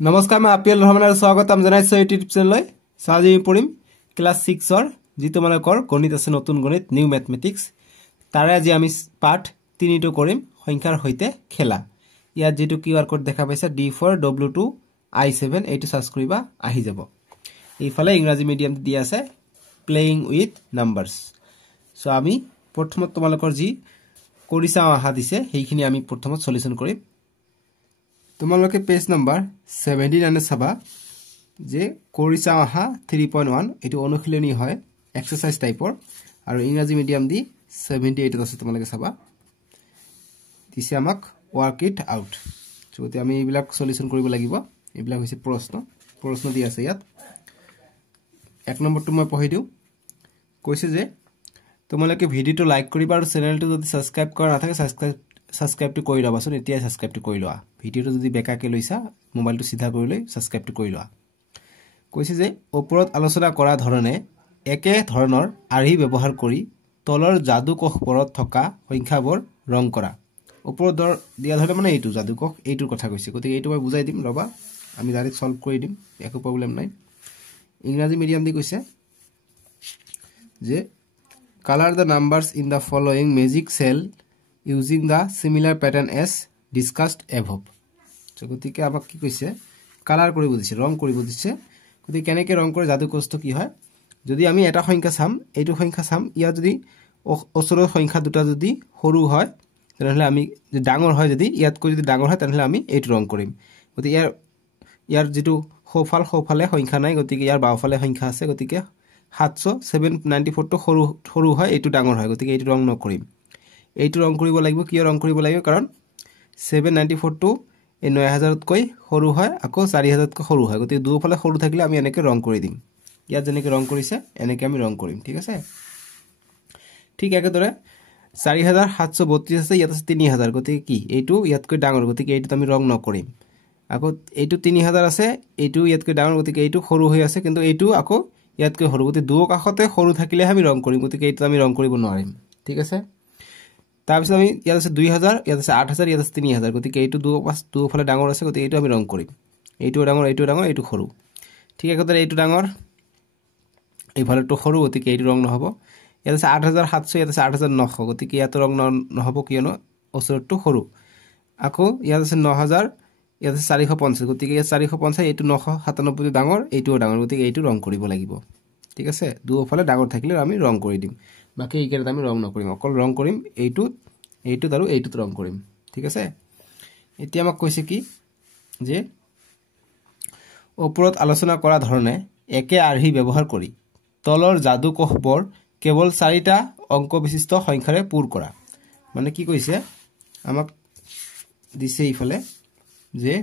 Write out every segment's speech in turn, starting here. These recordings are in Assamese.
নমস্কাৰ মই আপিল ৰহমানৰ স্বাগতম জনাইছো এই টিউব চেনেললৈ আজি পঢ়িম ক্লাস 6 ৰ যি তোমালোকৰ গণিত আছে নতুন গণিত নিউ ম্যাথমেটিক্স তাৰে আজি আমি পাঠ 3 টো কৰিম সংখ্যাৰ সৈতে খেলা ইয়াত যেটো কিউআৰ কোড দেখা পাইছা D4W2I7 এইটো সাৰ্চ কৰিবা আহি যাব এইফালে ইংৰাজী মিডিয়াম দিয়া আছে প্লেইং উইথ নাম্বাৰস সো আমি প্ৰথমত তোমালোকৰ যি কৰিছা আহা দিছে সেইখিনি আমি প্ৰথমত সলিউশন কৰিম তোমালোকে পেজ নাম্বাৰ 17 আনে চাবা যে কৰিছা আহা 3.1 এটো অনুশীলনী হয় এক্সাৰসাইজ টাইপৰ আৰু ইংৰাজী মিডিয়াম দি 78 আছে তোমালোকে চাবা দিছে আমাক ওয়াৰ্ক ইট আউট যদি আমি এইবিলাক সলিউশন কৰিব লাগিব এইবিলাক হৈছে প্ৰশ্ন দি আছে ইয়াত এক নম্বৰটো মই পঢ়ি দিও কৈছে যে তোমালোকে ভিডিওটো লাইক কৰিবা আৰু চেনেলটো যদি সাবস্ক্ৰাইব কৰা নাথাকে সাবস্ক্ৰাইবটো কৰি লবাচোন এতিয়া সাবস্ক্ৰাইবটো কৰি লোৱা ভিডিওটো যদি বেকাকে লৈছা মোবাইলটো সিধা কৰি লৈ সাবস্ক্ৰাইবটো কৰি লোৱা কৈছে যে ওপৰত আলোচনা কৰা ধৰণে একে ধৰণৰ আৰ্হি ব্যৱহাৰ কৰি তলৰ যাদুকোষবোৰত থকা সংখ্যাবোৰ ৰং কৰা ওপৰত দিয়া ধৰণে মানে এইটো যাদুকোষ এইটোৰ কথা কৈছে গতিকে এইটো মই বুজাই দিম ৰবা আমি ডাইৰেক্ট সলভ কৰি দিম একো প্ৰবলেম নাই ইংৰাজী মিডিয়াম দি কৈছে যে color the numbers in the following magic cell using the similar pattern as discussed above so গতিকে আমাক কি কৈছে কালার কৰিব দিছে ৰং কৰিব দিছে গতিকে কেনেকৈ ৰং কৰে যাদুকোষটো কি হয় যদি আমি এটা সংখ্যা চাম এইটো সংখ্যা চাম ইয়া যদি ওচৰৰ সংখ্যা দুটা যদি সৰু হয় তেনেহলে আমি যে ডাঙৰ হয় যদি ইয়াত কৈ যদি ডাঙৰ হয় তেনেহলে আমি এইটো ৰং কৰিম গতিকে ইয়াৰ যেটো সোফালে সংখ্যা নাই গতিকে ইয়াৰ বাওফালে সংখ্যা আছে গতিকে 794 টো সৰু হয় এইটো ডাঙৰ হয় গতিকে এইটো ৰং নকৰিম এইটো ৰং কৰিব লাগিব কিয় ৰং কৰিব লাগিব কাৰণ 794 টো 9000 তকৈ সৰু হয় আকৌ 4000 তকৈ সৰু হয় গতিকে দুফালে সৰু থাকিলে আমি এনেকৈ ৰং কৰি দিম ইয়াত যেনেকৈ ৰং কৰিছে এনেকৈ আমি ৰং কৰিম ঠিক আছে ঠিক একেদৰে 4732 আছে ইয়াত আছে 3000 গতিকে কি এইটো ইয়াতকৈ ডাঙৰ গতিকে এইটো আমি ৰং নকৰিম আকৌ এইটো 3000 আছে এইটো ইয়াতকৈ ডাঙৰ গতিকে এইটো সৰু হৈ আছে কিন্তু এইটো আকৌ ইয়াতকৈ সৰু গতি দুও কাষতে সৰু থাকিলে আমি ৰং কৰিম গতিকে এইটো আমি ৰং কৰিব নোৱাৰিম ঠিক আছে তাৰপিছত আমি ইয়াত আছে 2000 ইয়াত আছে 8000 ইয়াত আছে 3000 গতিকে এইটো দুফালে ডাঙৰ আছে গতিকে এইটো আমি ৰং কৰিম এইটো ডাঙৰ এইটো সৰু ঠিক একেদৰে এইটো ডাঙৰ এইফালেটো সৰু গতিকে এইটো ৰং নহব ইয়াত আছে 8700 ইয়াত আছে 8900 গতিকে ইয়াত ৰং নহব কিয়নো ওচৰটো সৰু আকৌ ইয়াত আছে 9000 ইয়াত আছে 450 গতিকে ইয়াত 450 এইটো 997 ডাঙৰ এইটোও ডাঙৰ গতিকে এইটো ৰং কৰিব লাগিব ঠিক আছে দুফালে ডাঙৰ থাকিলে আমি ৰং কৰি দিম বাকি এইকেইটা আমি ৰং নকৰিম অকল ৰং কৰিম এইটো আৰু এইটোত ৰং কৰিম ঠিক আছে এতিয়া আমাক কৈছে কি যে ওপৰত আলোচনা কৰা ধৰণে একে আৰ্হি ব্যৱহাৰ কৰি তলৰ যাদুকোষবোৰ কেৱল 4টা অংক বিশিষ্ট সংখ্যাৰে পূৰ কৰা মানে কি কৈছে আমাক দিছে ইফালে যে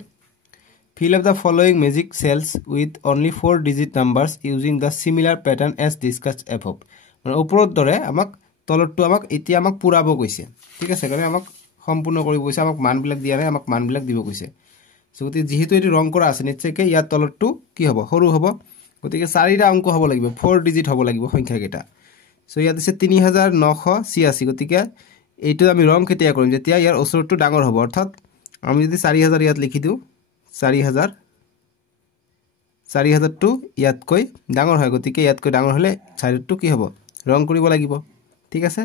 fill up the following magic cells with only 4 digit numbers using the similar pattern as discussed above মানে ওপৰত দৰে আমাক তলৰটো আমাক এতিয়া আমাক পুৰাব কৈছে ঠিক আছে কাৰণ আমাক সম্পূৰ্ণ কৰিব কৈছে আমাক মানবিলাক দিয়া নাই আমাক মানবিলাক দিব কৈছে সো গতি যেহেতু এটি ৰং কৰা আছে নিশ্চয়কৈ ইয়াত তলৰটো কি হ'ব সৰু হ'ব গতিকে 4টা অংক হ'ব লাগিব 4 ডিজিট হ'ব লাগিব সংখ্যা কেইটা সো ইয়াত আছে 3986 গতিকে এইটো আমি ৰং কেতিয়া কৰিম যেতিয়া ইয়াৰ ওচৰটো ডাঙৰ হ'ব অৰ্থাৎ আমি যদি 4000 ইয়াত লিখি দিও 4000 টো ইয়াতকৈ ডাঙৰ হয় গতিকে ইয়াতকৈ ডাঙৰ হলে 4 টো কি হ'ব ৰং কৰিব লাগিব ঠিক আছে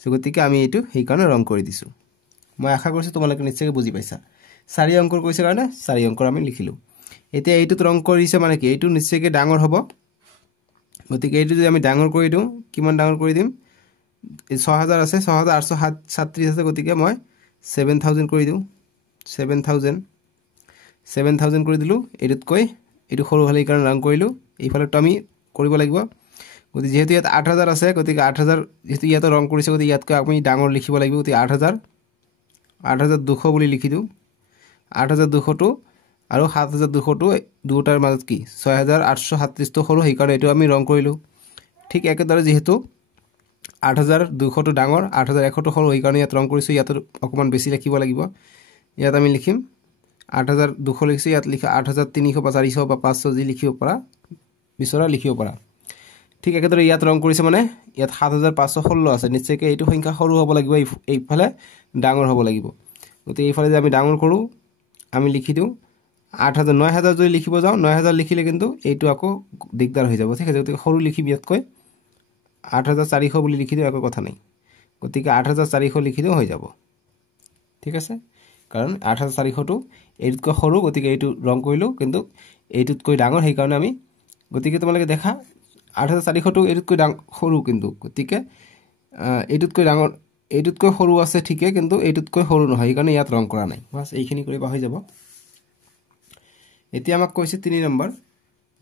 সো গতিকে আমি এইটো এই কাৰণে ৰং কৰি দিছো মই আশা কৰিছো তোমালোকে নিশ্চয়কৈ বুজি পাইছা 4 অংকৰ কৈছে কাৰণে 4 অংকৰ আমি লিখিলো এতিয়া এইটোত ৰং কৰিছে মানে কি এইটো নিশ্চয়কৈ ডাঙৰ হ'ব গতিকে এইটো যদি আমি ডাঙৰ কৰি দিও কিমান ডাঙৰ কৰি দিম 6000 আছে 6837 আছে গতিকে মই 7000 কৰি দিও 7000 কৰি দিলো এটোতকৈ এটো সৰু হলে কাৰণ ৰং কৰিলো এইফালেটো আমি কৰিব লাগিব গতি যেহেতু ইয়াত 8000 আছে গতিকে 8000 যেহেতু ইয়াত ৰং কৰিছে গতি ইয়াতকৈ আমি ডাঙৰ লিখিব লাগিব গতি 8200 বুলি লিখি দিও 8200 টো আৰু 7200 টো দুটাৰ মাজত কি 6837 টো সৰু সেই কাৰণে এটো আমি ৰং কৰিলো ঠিক একেদৰে যেহেতু 8200 টো ডাঙৰ 8100 টো সৰু সেই কাৰণে ইয়াত ৰং কৰিছো ইয়াত অকমান বেছি লিখিব লাগিব ইয়াত আমি লিখিম 8200 লিখিছো ইয়াত লিখা 8300 বা 400 বা 500 যি লিখিব পাৰা বিচৰা লিখিব পাৰা ঠিক একেদৰে ইয়াত ৰং কৰিছে মানে ইয়াত 7516 আছে নিশ্চয়কৈ এইটো সংখ্যা সৰু হ'ব লাগিব এইফালে ডাঙৰ হ'ব লাগিব গতি এইফালে যে আমি ডাঙৰ কৰো আমি লিখি দিও 8000 9000 যদি লিখিব যাওঁ 9000 লিখিলে কিন্তু এইটো আকৌ দিগদাৰ হৈ যাব ঠিক আছে গতিকে সৰু লিখি বিয়াতকৈ 8400 বুলি লিখি দিও একো কথা নাই গতিকে 8400 লিখি দিও হৈ যাব ঠিক আছে কাৰণ 8400 টো এইটোতকৈ সৰু গতিকে এইটো ৰং কৰিলো কিন্তু এইটোতকৈ ডাঙৰ সেই কাৰণে আমি গতিকে তোমালোকে দেখা 8400 টো এইটোতকৈ সৰু কিন্তু গতিকে এইটোতকৈ ডাঙৰ এইটোতকৈ সৰু আছে ঠিকে কিন্তু এইটোতকৈ সৰু নহয় এই কাৰণে ইয়াত ৰং কৰা নাই বাস এইখিনি কৰিবা হৈ যাব এতিয়া আমাক কৈছে 3 নম্বৰ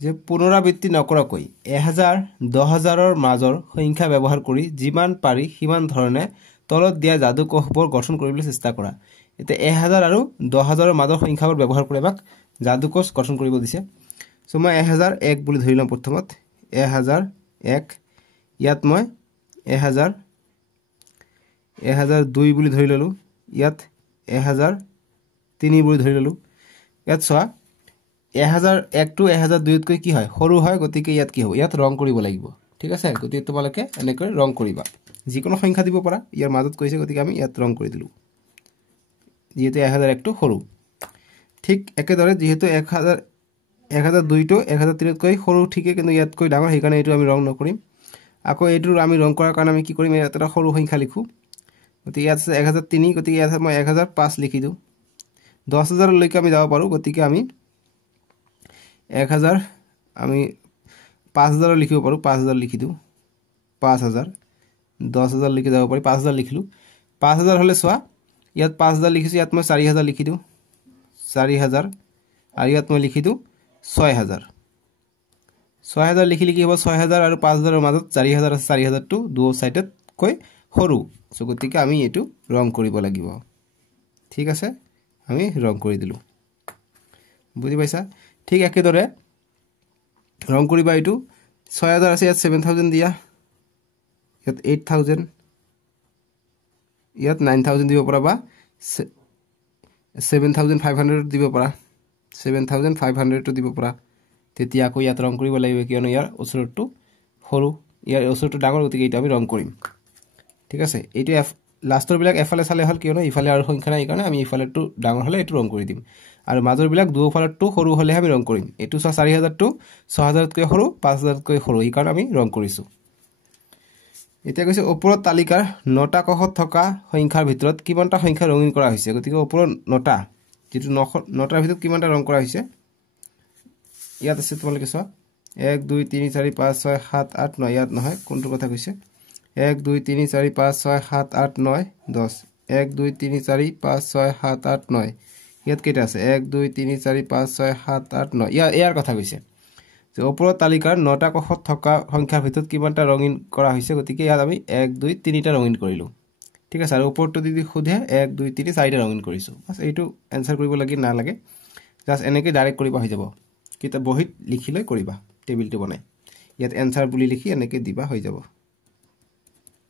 যে পুনৰাবৃত্তি নকৰাকৈ 1000 10000 ৰ মাজৰ সংখ্যা ব্যৱহাৰ কৰি যিমান পাৰি সিমান ধৰণে তলত দিয়া যাদুকোষবোৰ গঠন কৰিবলৈ চেষ্টা কৰা এতিয়া 1000 আৰু 10000 ৰ মাজৰ সংখ্যাবোৰ ব্যৱহাৰ কৰি আমাক যাদুকোষ গঠন কৰিব দিছে সো মই 1001 বুলি ধৰি লম প্ৰথমত 1001 ইয়াত মই 1002 বুলি ধৰি ললো ইয়াত 1003 বুলি ধৰি ললো ইয়াত চোৱা 1001 টু 1002 কৈ কি হয় সৰু হয় গতিকে ইয়াত কি হ'ব ইয়াত ৰং কৰিব লাগিব ঠিক আছে গতিকে তোমালোকে এনেকৈ ৰং কৰিবা যিকোনো সংখ্যা দিব পাৰা ইয়াৰ মাজত কৈছে গতিকে আমি ইয়াত ৰং কৰি দিলো যেহেতু 1001 টু সৰু ঠিক একেদৰে যেহেতু 1002 টু 1003 কৈ সৰু ঠিকে কিন্তু ইয়াত কৈ ডাঙৰ সেই কাৰণে এটো আমি ৰং নকৰিম আকৌ এটোৰ আমি ৰং কৰাৰ কাৰণে আমি কি কৰিম ইয়াত এটা সৰু সংখ্যা লিখো গতিকে ইয়াত 1003 গতিকে ইয়াত মই 1005 লিখি দিও 10000 লৈকে আমি যাব পাৰো গতিকে আমি 1000 আমি 5000 লিখিব পাৰো 5000 লিখি দিও 5000 10000 লিখি যাব পাৰি 5000 লিখিলো 5000 হলে সোৱা ইয়াত 5000 লিখিছো ইয়াত মই 4000 লিখি দিও 4000 আৰু ইয়াত মই লিখি দিও 6000 6000 লিখি কি হ'ব 6000 আৰু 5000 ৰ মাজত 4000 আছে 4000 টো দুও সাইডত কৈ সৰু সো গতিকে আমি এটো ৰং কৰিব লাগিব ঠিক আছে আমি ৰং কৰি দিলো বুজি পাইছা ঠিক একেদৰে ৰং কৰিবা এটো 6000 আছে ইয়াত 7000 দিয়া ইয়াত 8000 ইয়াত 9000 দিব পৰা বা 7500 দিব পৰা 7500 টো দিব পৰা তেতিয়া আকৌ ইয়াত ৰং কৰিব লাগিব কিয়নো ইয়াৰ ওচৰটো সৰু ইয়াৰ ওচৰটো ডাঙৰ গতিকে এটা আমি ৰং কৰিম ঠিক আছে এইটো লাষ্টৰ বিলাক এফালে চালে হল কিয়নো ইফালে আৰু সংখ্যা নাই কাৰণে আমি ইফালেটো ডাঙৰ হলে এটো ৰং কৰি দিম আৰু মাজৰ বিলাক দুফালটো সৰু হলে আমি ৰং কৰিম এটো 4000 টো 6000 তকৈ সৰু 5000 তকৈ সৰু এই কাৰণে আমি ৰং কৰিছো এতিয়া কৈছে ওপৰৰ তালিকাৰ নটা কষত থকা সংখ্যাৰ ভিতৰত কিমানটা সংখ্যা ৰঙিন কৰা হৈছে গতিকে ওপৰৰ নটা যেটো নটাৰ ভিতৰত কিমানটা ৰং কৰা হৈছে ইয়াত আছে তোমালোকে চোৱা 1 2 3 4 5 6 7 8 9 ইয়াত নহয় কোনটো কথা কৈছে 1 2 3 4 5 6 7 8 9 10 1 2 3 4 5 6 7 8 9 ইয়াত কেটা আছে 1 2 3 4 5 6 7 8 9 ইয়াৰ কথা কৈছে যে ওপৰৰ তালিকাৰ নটা কষত থকা সংখ্যাৰ ভিতৰত কিমানটা ৰঙিন কৰা হৈছে গতিকে ইয়াত আমি 1 2 3টা ৰঙিন কৰিলো ঠিক আছে আৰু ওপৰটো যদি খুধে 1 2 3 4টা ৰঙিন কৰিছো বাস এইটো আনসাৰ কৰিব লাগি না লাগে জাস্ট এনেকৈ ডাইৰেক্ট কৰিবা হৈ যাব কিতা বহিত লিখি লৈ কৰিবা টেবিলটো বনাই ইয়াত আনসাৰ বুলি লিখি এনেকৈ দিবা হৈ যাব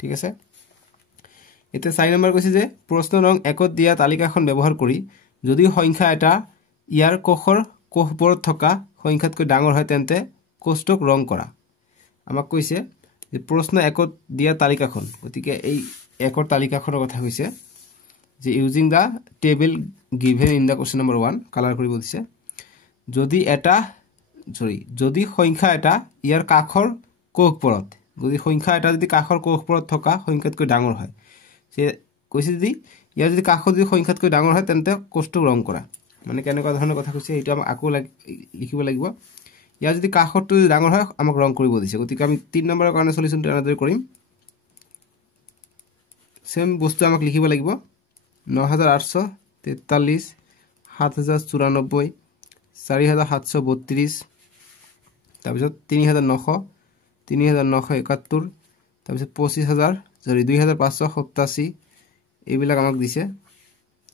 ঠিক আছে এটা 4 নম্বৰ কৈছে যে প্ৰশ্ন ৰং 1ত দিয়া তালিকাখন ব্যৱহাৰ কৰি যদি সংখ্যা এটা ইয়াৰ কোষবোৰত থকা সংখ্যাতকৈ ডাঙৰ হয় তেন্তে কোষ্টক ৰং কৰা আমাক কৈছে যে প্ৰশ্ন 1ত দিয়া তালিকাখন গতিকে এই 1ৰ তালিকাখনৰ কথা কৈছে যে using the table given in the question number 1 colour কৰিব দিছে যদি সংখ্যা এটা ইয়াৰ কাখৰ কোষবোৰত যদি সংখ্যা এটা যদি কাখৰ কোষবোৰত থকা সংখ্যাতকৈ ডাঙৰ হয় সে কৈছে যদি ইয়াৰ যদি কাখৰ যদি সংখ্যাতকৈ ডাঙৰ হয় তেন্তে কোষ্টক ৰং কৰা মানে কেনেকুৱা ধৰণৰ কথা কৈছে এইটো আমাক আকৌ লিখিব লাগিব ইয়াৰ যদি কাখৰটো ডাঙৰ হয় আমাক ৰং কৰিব দিছে গতিকে আমি 3 নম্বৰৰ কাৰণে সলিউশনটো এনেদৰে কৰিম সেম বস্তু আমাক লিখিব লাগিব 9843 7094 4732 তাৰপিছত 3900 3971 তাৰপিছত 25,2587 এইবিলাক আমাক দিছে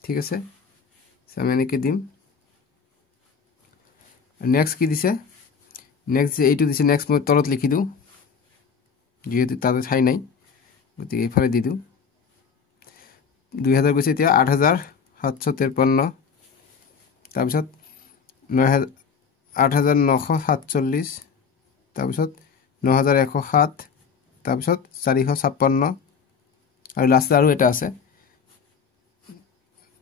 ঠিক আছে আমি এনেকৈ দিম নেক্সট কি দিছে নেক্সট এইটো দিছে নেক্সট মই তলত লিখি দিও যেহেতু তাতে ঠাই নাই গতিকে এইফালে দি দিও 2000 কৈছে এতিয়া 8753 তাৰপিছত 8947 তাৰপিছত 9107 তাৰপিছত 456 আৰু লাষ্ট আৰু এটা আছে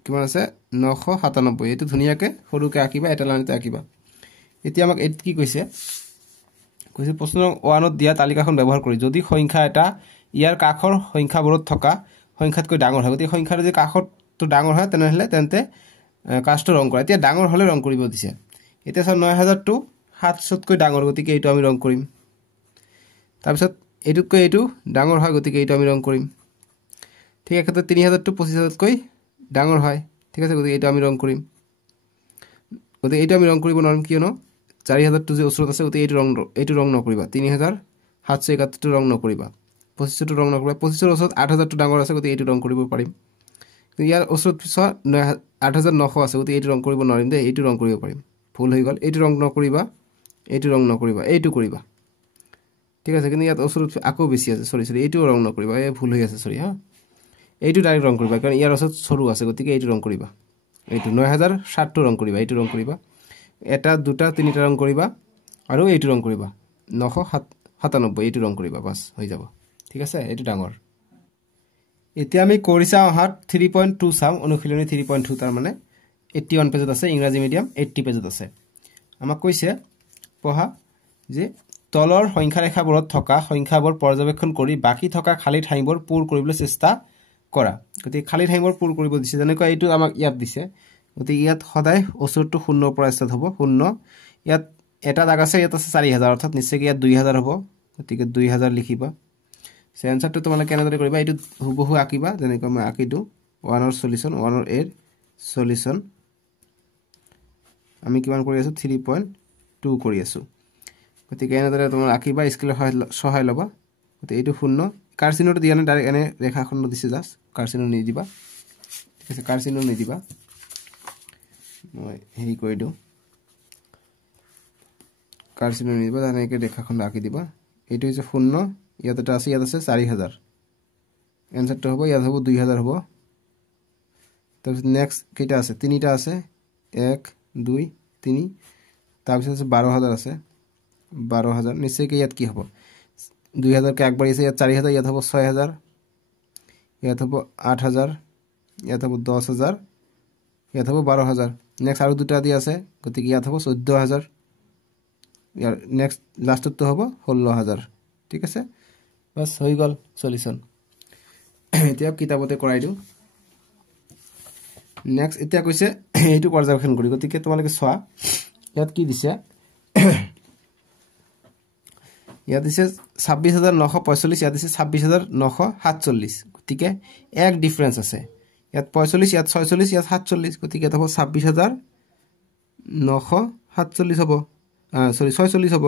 কিমান আছে 997 এইটো ধুনিয়াকে সৰুকে আঁকিবা এটা লাইনতে আঁকিবা এতিয়া আমাক এত কি কৈছে প্ৰশ্ন 1ত দিয়া তালিকাখন ব্যৱহাৰ কৰি যদি সংখ্যা এটা ইয়াৰ কাষৰ সংখ্যাবোৰত থকা সংখ্যাতকৈ ডাঙৰ হয় গতি সংখ্যাৰ যে কাষৰটো ডাঙৰ হয় তেন্তে কাষ্টটো ৰং কৰা এতিয়া ডাঙৰ হলে ৰং কৰিব দিছে এতিয়া 9000 টো 700তকৈ ডাঙৰ গতিকে এইটো আমি ৰং কৰিম তাৰপিছত এইটোকৈ এইটো ডাঙৰ হয় গতিকে এইটো আমি ৰং কৰিম ঠিক আছে 3000 টো 25000তকৈ ডাঙৰ হয় ঠিক আছে গতিকে এইটো আমি ৰং কৰিম গতিকে এইটো আমি ৰং কৰিব নোৱাৰিম কিয়নো 4000 টো যে ওচৰত আছে গতিকে এইটো ৰং নকৰিবা 3771 টো ৰং নকৰিবা 25 টো ৰং নকৰিবা 25 ৰ ওচৰত 8000 টো ডাঙৰ আছে গতিকে এইটো ৰং কৰিব পাৰিম ইয়াৰ ওচৰত 8900 আছে গতিকে এইটো ৰং কৰিব নোৱাৰিম দে এইটো ৰং কৰিব পাৰিম ভুল হৈ গল এইটো ৰং নকৰিবা এইটো কৰিবা ঠিক আছে কিন্তু ইয়াত ওচৰত আকৌ বেছি আছে সৰি এইটো ৰং নকৰিবা এই ভুল হৈ আছে সৰি হা এইটো ডাইৰেক্ট ৰং কৰিবা কাৰণ ইয়াৰ ওচৰত সৰু আছে গতিকে এইটো ৰং কৰিবা এইটো 9060 টো ৰং কৰিবা এইটো ৰং কৰিবা এটা দুটা তিনিটা ৰং কৰিবা আৰু এইটো ৰং কৰিবা 997 এইটো ৰং কৰিবা বাস হৈ যাব ঠিক আছে এইটো ডাঙৰ এতিয়া আমি কৰিছা হাত 3.2 চাম অনুশীলনী 3.2 তাৰ মানে 81 পেজত আছে ইংৰাজী মিডিয়াম 80 পেজত আছে আমাক কৈছে পঢ়া যে তলৰ সংখ্যা ৰেখাবোৰত থকা সংখ্যাবোৰ পৰ্যবেক্ষণ কৰি বাকি থকা খালি ঠাইবোৰ পূৰ কৰিবলৈ চেষ্টা কৰা গতি খালি ঠাইবোৰ পূৰ কৰিব দিছে যেনেকৈ এইটো আমাক ইয়াত দিছে গতি ইয়াত সদায় ওচৰটো 0 পৰা ষ্টাৰ্ট হ'ব 0 ইয়াত এটা দাগ আছে ইয়াত আছে 4000 অৰ্থাৎ নিশ্চয় ইয়াত 2000 হ'ব গতিকে 2000 লিখিবা সে আনসাৰটো তোমালোকে কেনেদৰে কৰিবা এইটো হুবহু আঁকিবা যেনেকৈ মই আঁকিটো 1 ৰ সলিউশন 1 ৰ এৰ সলিউশন আমি কিমান কৰি আছো 3.2 কৰি আছো গতিকে এনেদৰে তোমালোকে আঁকিবা স্কেলৰ সহায় লবা গতিকে এইটো 0 কাৰ্চিনটো দিয়া নাই ডাইৰেক্ট এনে ৰেখাখণ্ড দিছে জাস্ট কাৰ্চিন নি দিবা ঠিক আছে কাৰ্চিন নি দিবা মই হেৰি কৰি দিও কাৰ্চিন নি দিবা এনেকৈ ৰেখাখণ্ড আঁকি দিবা এইটো হৈছে 0 ইয়াত এটা আছে ইয়াত আছে 4000 এনসারটো হ'ব ইয়াত হ'ব 2000 হ'ব তাৰপিছত নেক্সট কেইটা আছে তিনিটা আছে 1 2 3 তাৰপিছত আছে 12000 আছে 12000 নিশ্চয় কি ইয়াত কি হ'ব 2000 কে একবাৰ আছে ইয়াত 4000 ইয়াত হ'ব 6000 ইয়াত হ'ব 8000 ইয়াত হ'ব 10000 ইয়াত হ'ব 12000 নেক্সট আৰু দুটা দি আছে গতিকে ইয়াত হ'ব 14000 ইয়াৰ নেক্সট লাষ্টটো হ'ব 16000 ঠিক আছে বাস হৈ গল সলিউশন এতিয়া কিতাবতে কৰাই দিও নেক্সট এতিয়া কৈছে এইটো পৰ্যবেক্ষণ কৰি গতিকে তোমালোকে চোৱা ইয়াত কি দিছে ইয়াত দিছে 26945 ইয়াত দিছে 26947 গতিকে এক ডিফাৰেন্স আছে ইয়াত 45 ইয়াত 46 ইয়াত 47 গতিকে এটা হ'ব 26947 হ'ব সৰি 46 হ'ব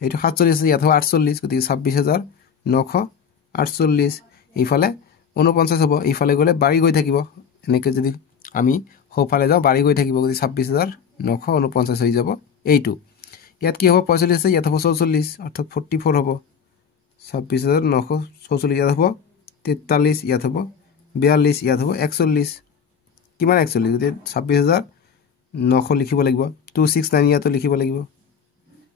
এইটো 47 আছে ইয়াত হ'ব 48 গতিকে 26948 এইফালে 49 হ'ব এইফালে গলে বাঢ়ি গৈ থাকিব এনেকৈ যদি আমি হোফালে যাও বাঢ়ি গৈ থাকিব গতিকে 26949 হৈ যাব এইটো ইয়াত কি হ'ব 45 আছে ইয়াত হ'ব 44 অৰ্থাৎ 44 হ'ব 26944 ইয়াত হ'ব 43 ইয়াত হ'ব 42 ইয়াত হ'ব 41 কিমান 41 গতিকে 26900 লিখিব লাগিব 269 ইয়াতো লিখিব লাগিব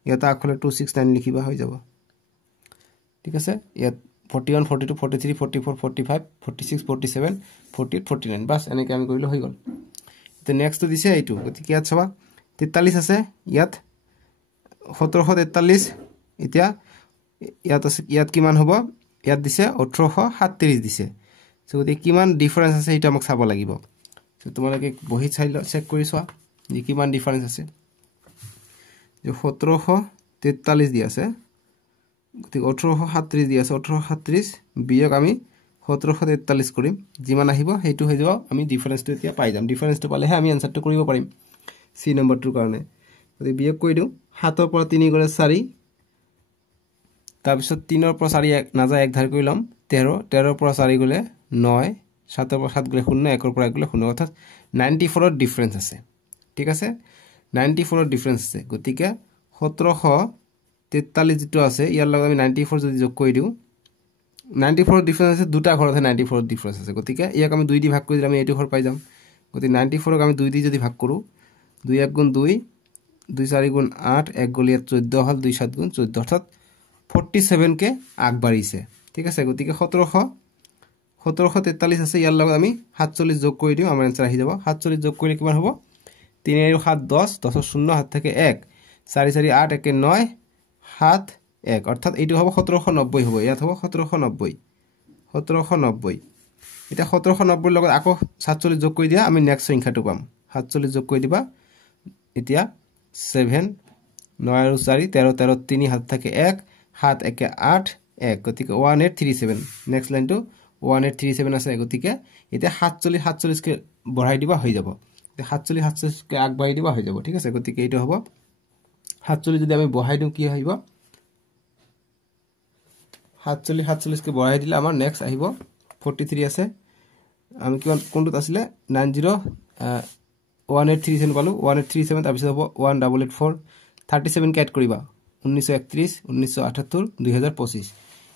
ইয়াত আখলে 269 লিখিবা হৈ যাব ঠিক আছে ইয়াত 41 42 43 44 45 46 47 48 49 বাস এনেকৈ আমি কৰিলে হৈ গল তে নেক্সট দিছে এইটো গতিকে ইয়াত চাবা 43 আছে ইয়াত 1743 এতিয়া ইয়াত আছে ইয়াত কিমান হ'ব ইয়াত দিছে 1837 দিছে সো গতিকে কিমান ডিফাৰেন্স আছে এটা আমাক চাব লাগিব সো তোমালোকে বহি চাইল চেক কৰি চোৱা যে কিমান ডিফাৰেন্স আছে যে 1743 দি আছে গতিকে 1837 দি আছে 1837 বিয়োগ আমি 1743 কৰিম যিমান আহিব হেতু হৈ যাব আমি ডিফাৰেন্সটো এতিয়া পাই যাম ডিফাৰেন্সটো পালেহে আমি আনসাৰটো কৰিব পাৰিম সি নম্বৰটোৰ কাৰণে গতিকে বিয়োগ কৰি দিও 7 ৰ পৰা 3 গলে 4 তাৰপিছত 3 ৰ পৰা 4 নাযা এক ধাৰ কৰি লম 13 13 ৰ পৰা 4 গলে 9 7 ৰ পৰা 7 গলে 0 1 ৰ পৰা 1 গলে 0 অৰ্থাৎ 94 ৰ ডিফাৰেন্স আছে ঠিক আছে 94 ৰ ডিফাৰেন্স আছে গতিকে 1743 যেটো আছে ইয়াৰ লগত আমি 94 যদি যোগ কৰি দিও 94 ৰ ডিফাৰেন্স আছে দুটা ঘৰত 94 ৰ ডিফাৰেন্স আছে গতিকে ইয়াক আমি 2 দি ভাগ কৰি দিলে আমি এইটো ঘৰ পাই যাম গতিকে 94 ক আমি 2 দি যদি ভাগ কৰো 2 1 গুণ 2 2 4 গুণ 8 1 গলিয়া 14 হল 2 7 গুণ 14 অর্থাৎ 47 কে আগবাড়িছে ঠিক আছে গতিকে 1743 আছে ইয়াৰ লগত আমি 47 যোগ কৰি দিম আমাৰ आंसर আহি যাব 47 যোগ কৰিলে কিমান হ'ব 3 আৰু 7 10 10 ৰ 0 হাত থাকে 1 4 4 8 1 9 7 1 অৰ্থাৎ এইটো হ'ব 1790 হ'ব ইয়াত হ'ব 1790 এটা 1790 লগত আকৌ 47 যোগ কৰি দিয়া আমি নেক্সট সংখ্যাটো পাম 47 যোগ কৰি দিবা এতিয়া 7 9 আৰু 4 13 13 3 হাত থাকে 1 7 1 8 1 গতিকে 1837 নেক্সট লাইনটো 1837 আছে গতিকে এটা 47 47 কে বঢ়াই দিবা হৈ যাব 47 47 কে আগবাঢ়াই দিবা হৈ যাব ঠিক আছে গতিকে এইটো হ'ব 47 যদি আমি বঢ়াই দিও কি আহিব 47 47 কে বঢ়াই দিলে আমাৰ নেক্সট আহিব 43 আছে আমি কিমান কোনটোত আছিল 90 1837 পালো 1837 তাৰ পিছত হ'ব 1884 37 কে এড কৰিবা 1931 1978 2025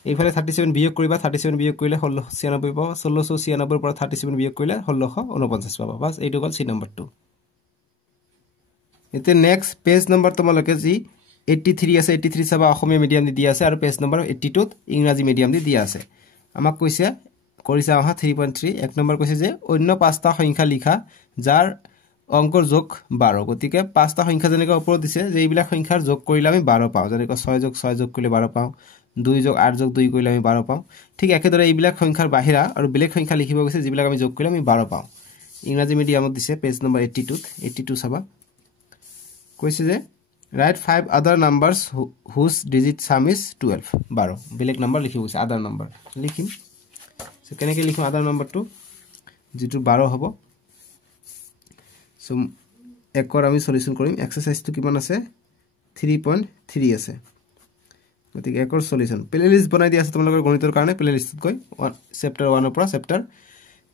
এইফালে 37 বিয়োগ কৰিবা 37 বিয়োগ কৰিলে 1696 পাবা 1696 পৰা 37 বিয়োগ কৰিলে 1649 পাবা বাস এইটো গল সি নম্বৰটো এতে নেক্সট পেজ নম্বৰ তোমালোকে যি 83 আছে 83 চাবা অসমীয়া মিডিয়াম দি দিয়া আছে আৰু পেজ নম্বৰ 82 ত ইংৰাজী মিডিয়াম দি দিয়া আছে আমাক কৈছে কৰিছা আহা 3.3 এক নম্বৰ কৈছে যে অন্য পাঁচটা সংখ্যা লিখা যাৰ অংকৰ যোগ 12 গতিকে পাঁচটা সংখ্যা যেনেকৈ ওপৰত দিছে যে এইবিলাক সংখ্যাৰ যোগ কৰিলে আমি 12 পাওঁ যেনেকৈ 6 যোগ 6 যোগ কৰিলে 12 পাওঁ 2 যোগ 8 যোগ 2 কৰিলে আমি 12 পাওঁ ঠিক একেদৰে এইবিলাক সংখ্যাৰ বাহিৰা আৰু বেলেগ সংখ্যা লিখিব গৈছে যিবিলাক আমি যোগ কৰিলে আমি 12 পাওঁ ইংৰাজী মিডিয়ামত দিছে পেজ নম্বৰ 82 চাবা কৈছে যে write 5 other numbers whose digit sum is 12 12 বেলেগ নম্বৰ লিখিব গৈছে আদাৰ নম্বৰ লিখিম সো কেনেকৈ লিখিম আদাৰ নম্বৰটো যেটো 12 হ'ব সো একৰ আমি সলিউশন কৰিম এক্সাৰসাইজটো কিমান আছে 3.3 আছে গতিকে একৰ সলিউশন প্লেলিস্ট বনাই দিয়া আছে তোমালোকৰ গণিতৰ কাৰণে প্লেলিস্টত গৈ চেপ্টাৰ 1 ৰ পৰা চেপ্টাৰ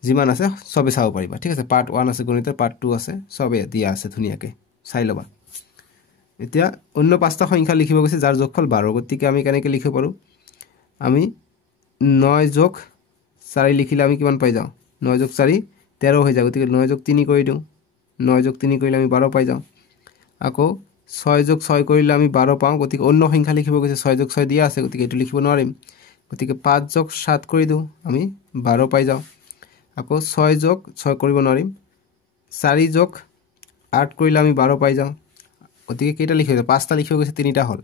যিমান আছে সবে চাব পাৰিবা ঠিক আছে পাৰ্ট 1 আছে গণিতৰ পাৰ্ট 2 আছে সবে দিয়া আছে ধুনিয়াকে চাই লবা এতিয়া অন্য পাঁচটা সংখ্যা লিখিব গৈছে যাৰ যোগফল 12 গতিকে আমি কেনেকৈ লিখিব পাৰো আমি 9 যোগ 4 লিখিলে আমি কিমান পাই যাও 9 যোগ 4 13 হৈ যায় গতিকে 9 যোগ 3 কৰি দিও 9 যোগ 3 কৰিলে আমি 12 পাই যাও আকৌ 6 যোগ 6 কৰিলে আমি 12 পাও গতিকে অন্য সংখ্যা লিখিব গৈছে 6 যোগ 6 দিয়া আছে গতিকে এটো লিখিব নোৱাৰিম গতিকে 5 যোগ 7 কৰি দিও আমি 12 পাই যাও আকৌ 6 যোগ 6 কৰিব নোৱাৰিম 4 যোগ 8 কৰিলে আমি 12 পাই যাও গতিকে কেইটা লিখিব গৈছে পাঁচটা লিখিব গৈছে তিনিটা হল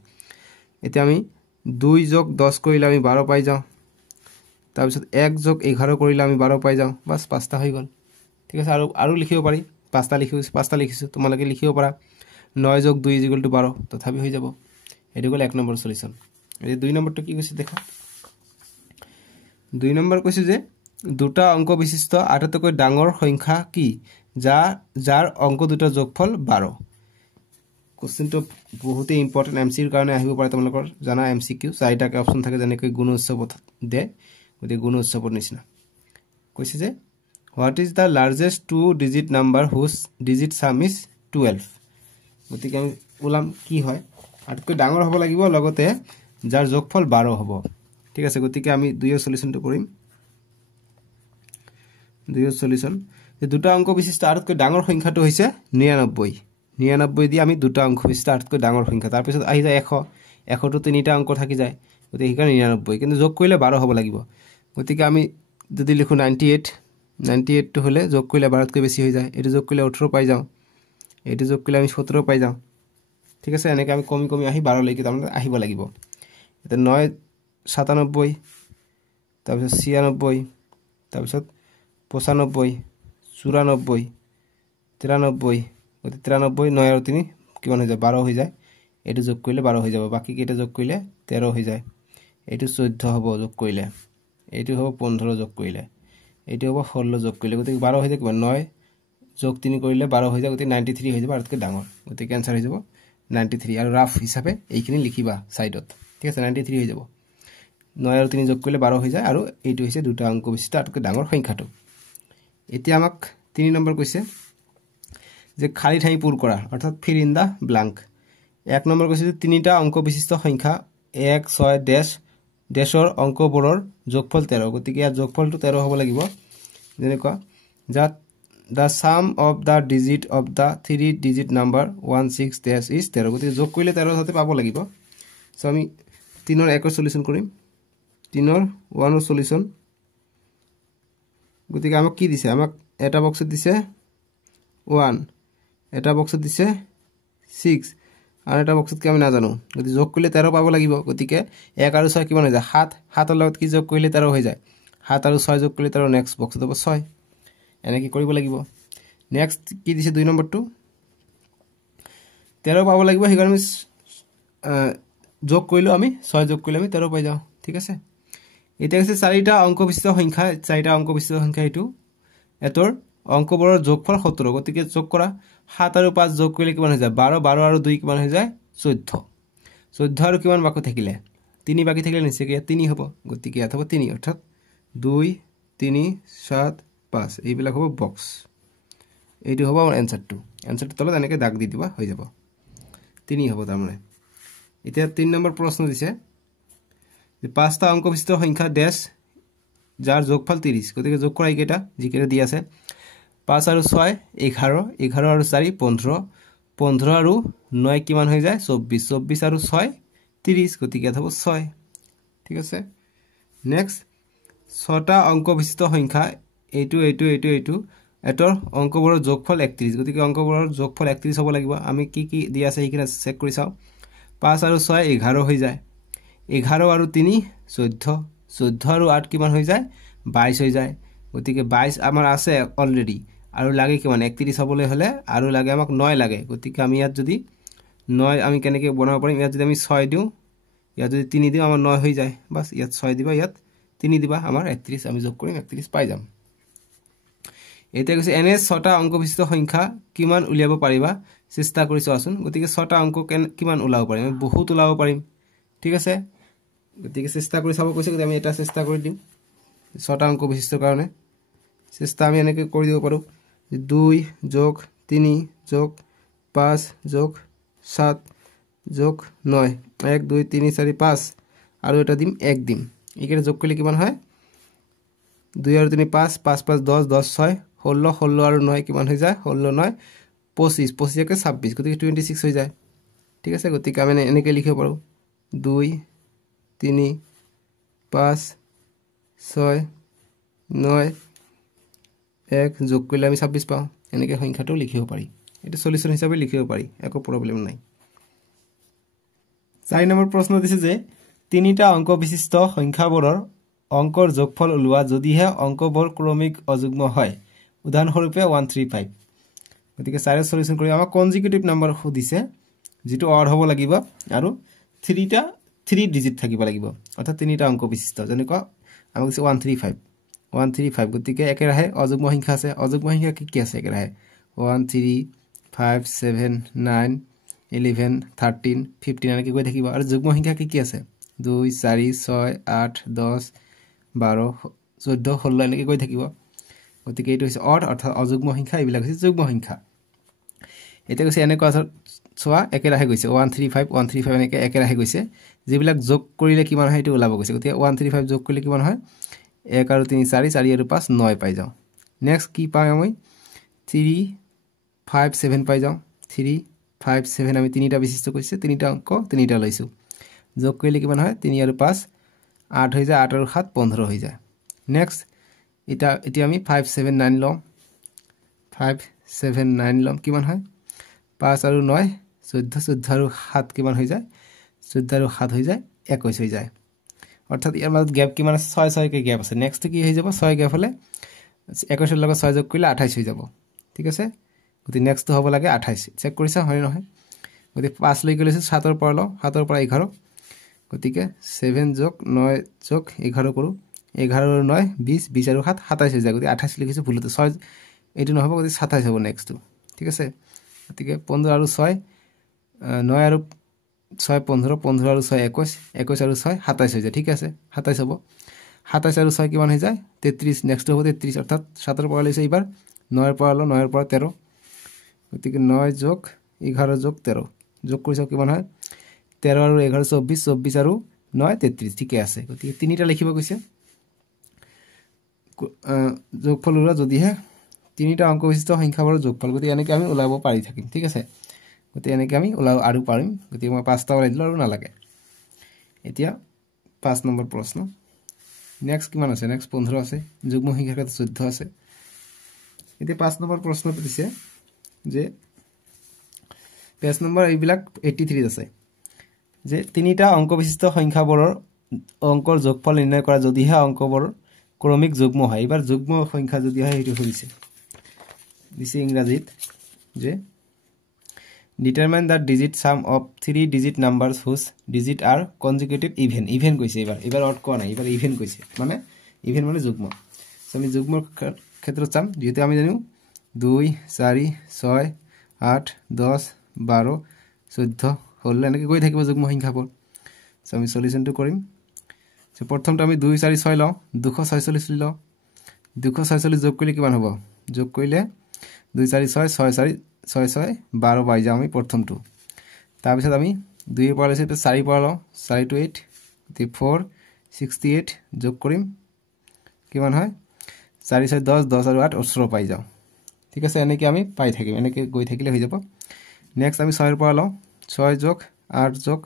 এতিয়া আমি 2 যোগ 10 কৰিলে আমি 12 পাই যাও তাৰ পিছত 1 যোগ 11 কৰিলে আমি 12 পাই যাও বাস পাঁচটা হৈ গল ঠিক আছে আৰু লিখিব পাৰি পাঁচটা লিখিছো তোমালোকে লিখিব পাৰা 9 যোগ 2 12 তথাপি হৈ যাব এটো গল 1 নম্বৰ সলিউশন এই 2 নম্বৰটো কি কৈছে দেখা 2 নম্বৰ কৈছে যে দুটা অংক বিশিষ্ট আটাইতকৈ ডাঙৰ সংখ্যা কি যাৰ অংক দুটা যোগফল 12 কোশ্চেনটো বহুত ইম্পৰ্টেন্ট এমসিৰ কাৰণে আহিব পাৰে তোমালোকৰ জানা এমসিকিউ চাৰিটাকে অপচন থাকে যেনেকৈ গুণ উৎসৱত দে গতি গুণ উৎসৱৰ নিচিনা কৈছে যে what is the largest two digit number whose digit sum is 12 গতিকে আমি ওলাম কি হয় আটাইতকৈ ডাঙৰ হ'ব লাগিব লগতে যাৰ যোগফল 12 হ'ব ঠিক আছে গতিকে আমি দুইৰ সলিউশনটো কৰিম দুইৰ সলিউশন যে দুটা অংক বিশিষ্ট আটাইতকৈ ডাঙৰ সংখ্যাটো হৈছে 99 99 দি আমি দুটা অংক বিশিষ্ট আটাইতকৈ ডাঙৰ সংখ্যা তাৰ পিছত আহি যায় 100 100 তো তিনিটা অংক থাকি যায় গতিকে হিকা 99 কিন্তু যোগ কৰিলে 12 হ'ব লাগিব গতিকে আমি যদি লিখো 98 তো হলে যোগ কৰিলে 12 তকৈ বেছি হৈ যায় এটো যোগ কৰিলে 18 পাই যাও এটো যোগ কৰিলে আমি 17 পাই যাও ঠিক আছে এনেকৈ আমি কমি আহি 12 লৈকে তাৰমানে আহিব লাগিব এটা 9 97 তাৰ পিছত 96 তাৰ পিছত 95 94 93 গতি 93 9 আৰু 3 কিমান হৈ যায় 12 হৈ যায় এটো যোগ কৰিলে 12 হৈ যাব বাকি কেইটা যোগ কৰিলে 13 হৈ যায় এটো 14 হ'ব যোগ কৰিলে এটো হ'ব 15 যোগ কৰিলে এটো হ'ব 16 যোগ কৰিলে গতি 12 হৈ যায় কিমান 9 যোগ 3 কৰিলে 12 হৈ যায় গতি 93 হৈ যাব আটাইতকৈ ডাঙৰ গতি आंसर হৈ যাব 93 আৰু ৰাফ হিচাপে এইখিনি লিখিবা সাইডত ঠিক আছে 93 হৈ যাব 9 আৰু 3 যোগ কৰিলে 12 হৈ যায় আৰু এইটো হৈছে দুটা অংক বিশিষ্ট আটাইতকৈ ডাঙৰ সংখ্যাটো এতিয়া আমাক 3 নম্বৰ কৈছে যে খালি ঠাই পূৰ কৰা অৰ্থাৎ fill in the blank 1 number কৈছে যে তিনিটা অংক বিশিষ্ট সংখ্যা 1 6 ড্যাশ ড্যাশৰ অংকবোৰৰ যোগফল 13 গতিকে ইয়াৰ যোগফলটো 13 হ'ব লাগিব যেনেকুৱা that the sum of the digit of the three digit number 16 dash is 13 গতিকে যোগ কৰিলে 13 হতে পাব লাগিব সো আমি 3 ৰ 1 ৰ সলিউশন কৰিম 3 ৰ 1 ৰ সলিউশন গতিকে আমাক কি দিছে আমাক এটা বক্সত দিছে 1 এটা বক্সত দিছে 6 আর এটা বক্সত কি আমি না জানো গতি যোগ কৰিলে 13 পাব লাগিব গতিকে 1 আৰু 6 কিমান হৈ যায় 7 7 ৰ লগত কি যোগ কৰিলে 13 হৈ যায় 7 আৰু 6 যোগ কৰিলে 13 নেক্সট বক্সত হ'ব 6 এনে কি কৰিব লাগিব নেক্সট কি দিছে 2 নম্বৰটো 13 পাব লাগিব হিগাৰ আমি যোগ কৰিলো আমি 6 যোগ কৰিলে আমি 13 পাই যাও ঠিক আছে এটা আছে চাৰিটা অংক বিশিষ্ট সংখ্যা চাৰিটা অংক বিশিষ্ট সংখ্যা এটো এতৰ অংকবোৰৰ যোগফল 17 গতিকে যোগ কৰা 7 আৰু 5 যোগ কৰিলে কিমান হৈ যায় 12 12 আৰু 2 কিমান হৈ যায় 14 14 আৰু কিমান বাকি থাকিলে 3 বাকি থাকিলে নিচে কি 3 হ'ব গতিকে ইয়াত হ'ব 3 অৰ্থাৎ 2 3 7 5 এইবিলাক হ'ব বক্স এইটো হ'ব আমাৰ এনসারটো এনসারটো তলত এনেকে দাগ দি দিবা হৈ যাব 3 হ'ব তাৰ মানে এতিয়া 3 নম্বৰ প্ৰশ্ন দিছে যে পাঁচটা অংক বিশিষ্ট সংখ্যা ড্যাশ যাৰ যোগফল 30 গতিকে যোগ কৰা এইকেইটা যিকেইটা দি আছে 5 আৰু 6 11 11 আৰু 4 15 15 আৰু 9 কিমান হৈ যায় 24 24 আৰু 6 30 গতিকে হ'ব 6 ঠিক আছে নেক্সট ছটা অংক বিশিষ্ট সংখ্যা এইটো এতৰ অংকবোৰৰ যোগফল 31 গতিকে অংকবোৰৰ যোগফল 31 হ'ব লাগিব আমি কি কি দি আছে এইখিনি চেক কৰি চাও 5 আৰু 6 11 হৈ যায় 11 আৰু 3 14 14 আৰু 8 কিমান হৈ যায় 22 হৈ যায় গতিকে 22 আমাৰ আছে অলৰেডি আৰু লাগে কিমান 31 হ'বলৈ হলে আৰু লাগে আমাক 9 লাগে গতিকে আমি ইয়াত যদি 9 আমি কেনেকৈ বনাব পাৰিম ইয়াত যদি আমি 6 দিও ইয়াত যদি 3 দিও আমাৰ 9 হৈ যায় বাস ইয়াত 6 দিবা ইয়াত 3 দিবা আমাৰ 31 আমি যোগ কৰিম 31 পাই যাম এটা কৈছে এনে ছটা অংক বিশিষ্ট সংখ্যা কিমান উলিয়াব পাৰিবা চেষ্টা কৰি চোৱাচোন গতিকে ছটা অংক কিমান উলাব পাৰিম আমি বহুত উলাব পাৰিম ঠিক আছে গতিকে চেষ্টা কৰি চাব কৈছে আমি এটা চেষ্টা কৰি দিম ছটা অংক বিশিষ্টৰ কাৰণে চেষ্টা আমি এনেকৈ কৰি দিব পাৰো 2 যোগ 3 যোগ 5 যোগ 7 যোগ 9 1 2 3 4 5 আৰু এটা দিম 1 দিম এইকেইটা যোগ কৰিলে কিমান হয় 2 আৰু 3 5 5 5 10 10 6 16 16 আৰু 9 কিমান হৈ যায় 16 9 25 25 কে 26 গতিকে 26 হৈ যায় ঠিক আছে গতিকে আমি এনেকৈ লিখিব পাৰো 2 3 5 6 9 1 যোগ কৰিলে আমি 26 পাও এনেকৈ সংখ্যাটো লিখিব পাৰি এটা সলিউশন হিচাপে লিখিব পাৰি একো প্ৰবলেম নাই 4 নম্বৰ প্ৰশ্ন দিছে যে তিনিটা অংক বিশিষ্ট সংখ্যাবোৰৰ অংকৰ যোগফল উলোৱা যদিহে অংকবোৰ ক্ৰমিক অযুগ্ম হয় উদাহৰণস্বৰূপে 135 গতিকে 4 সলিউশন কৰি আমাক কনজিকিউটিভ নাম্বাৰ খুদিছে যেটো অড হ'ব লাগিব আৰু 3 ডিজিট থাকিব লাগিব অৰ্থাৎ তিনিটা অংক বিশিষ্ট যেনেকৈ আমাক দিছে 135 গতিকে একেৰাহে অযুগ্ম সংখ্যা আছে অযুগ্ম সংখ্যা কি আছে একেৰাহে 1 3 5 7 9 11 13 15 এনেকৈ গৈ থাকিব আৰু যুগ্ম সংখ্যা কি আছে 2 4 6 8 10 12 14 16 এনেকৈ গৈ থাকিব গতিকে এইটো হৈছে অড অৰ্থাৎ অযুগ্ম সংখ্যা এইবিলাক হৈছে যুগ্ম সংখ্যা এটা কৈছে এনেকৈ চোৱা একেৰাহে গৈছে 135 এনেকৈ একেৰাহে গৈছে যিবিলাক যোগ কৰিলে কিমান হয় এইটো ওলাব গৈছে গতিকে 135 যোগ কৰিলে কিমান হয় 1 আৰু 3 4 4 আৰু 5 9 পাই যাও নেক্সট কি পাম আমি 3 5 7 পাই যাও 3 5 7 আমি তিনিটা বিশিষ্ট কৈছে তিনিটা অংক তিনিটা লৈছো যোগ কৰিলে কিমান হয় 3 আৰু 5 8 হৈ যায় 8 আৰু 7 15 হৈ যায় নেক্সট এটা আমি 5 7 9 লম 5 7 9 লম কিমান হয় 5 আৰু 9 14 14 আৰু 7 কিমান হৈ যায় 14 আৰু 7 হৈ যায় 21 হৈ যায় অৰ্থাৎ ইয়াৰ মাজত গ্যাপ কিমান আছে 6 6 কে গ্যাপ আছে নেক্সট কি হৈ যাব 6 গ্যাপ হলে 21 ৰ লগত 6 যোগ কৰিলে 28 হৈ যাব ঠিক আছে গতি নেক্সট হ'ব লাগে 28 চেক কৰিছা হয় নহয় গতি 5 লৈ গলৈছে 7 ৰ পৰা ল 7 ৰ পৰা 11 গতিকে 7 যোগ 9 যোগ 11 কৰো 11 আৰু 9 20 20 আৰু 7 27 হৈ যায় গতি 28 লিখিছো ভুলতে 6 এইটো নহব গতি 27 হ'ব নেক্সট ঠিক আছে গতিকে 15 আৰু 6 9 আৰু 6 15 15 আৰু 6 21 21 আৰু 6 27 হৈ যায় ঠিক আছে 27 হ'ব 27 আৰু 6 কিমান হৈ যায় 33 নেক্সট হ'ব 33 অৰ্থাৎ 7 ৰ পৰা লৈছে এবাৰ 9 ৰ পৰা ল 9 ৰ পৰা 13 গতিকে 9 যোগ 11 যোগ 13 যোগ কৰিছ কিমান হয় 13 আৰু 11 24 24 আৰু 9 33 ঠিকে আছে গতিকে তিনিটা লিখিব কৈছে যোগফল উলোৱা যদিহে তিনিটা অংক বিশিষ্ট সংখ্যাবোৰৰ যোগফল গতি এনেকৈ আমি উলাব পাৰি থাকিম ঠিক আছে গতি এনেকৈ আমি উলাব আৰু পাৰিম গতি মই 5টা উলাই দিলো আৰু নালাগে এতিয়া 5 নম্বৰ প্ৰশ্ন নেক্সট কিমান আছে নেক্সট 15 আছে যুগ্ম সংখ্যাৰ ক্ষেত্ৰত 14 আছে এতিয়া 5 নম্বৰ প্ৰশ্নটো দিছে যে পেজ নম্বৰ এইবিলাক 83 আছে যে তিনিটা অংক বিশিষ্ট সংখ্যাবোৰৰ অংকৰ যোগফল নিৰ্ণয় কৰা যদিহে অংকবোৰ ক্ৰমিক যুগ্ম হয় এবাৰ যুগ্ম সংখ্যা যদি হয় হেতু হৈছে দিছে ইংৰাজীত যে determine the digit sum of 3 digit numbers whose digit are consecutive even কৈছে এবাৰ অড কোৱা নাই এবাৰ even কৈছে মানে even মানে যুগ্ম সো আমি যুগ্ম ক্ষেত্ৰত চাম যেহেতু আমি জানো 2 4 6 8 10 12 14 হল এনেকৈ গৈ থাকিব যুগ্ম সংখ্যাবোৰ সো আমি সলিউশনটো কৰিম সো প্ৰথমটো আমি 2 4 6 লওঁ 246 লওঁ 246 যোগ কৰিলে কিমান হ'ব যোগ কৰিলে 2 4 6 6 4 6 6 12 পাই যাওঁ আমি প্ৰথমটো তাৰ পিছত আমি 2 পৰা লৈছে 4 পৰা লওঁ 4 to 8 4 68 যোগ কৰিম কিমান হয় 4 6 10 10 আৰু 8 18 পাই যাওঁ ঠিক আছে এনেকৈ আমি পাই থাকিম এনেকৈ গৈ থাকিলে হৈ যাব নেক্সট আমি 6 পৰা লওঁ 6 যোগ 8 যোগ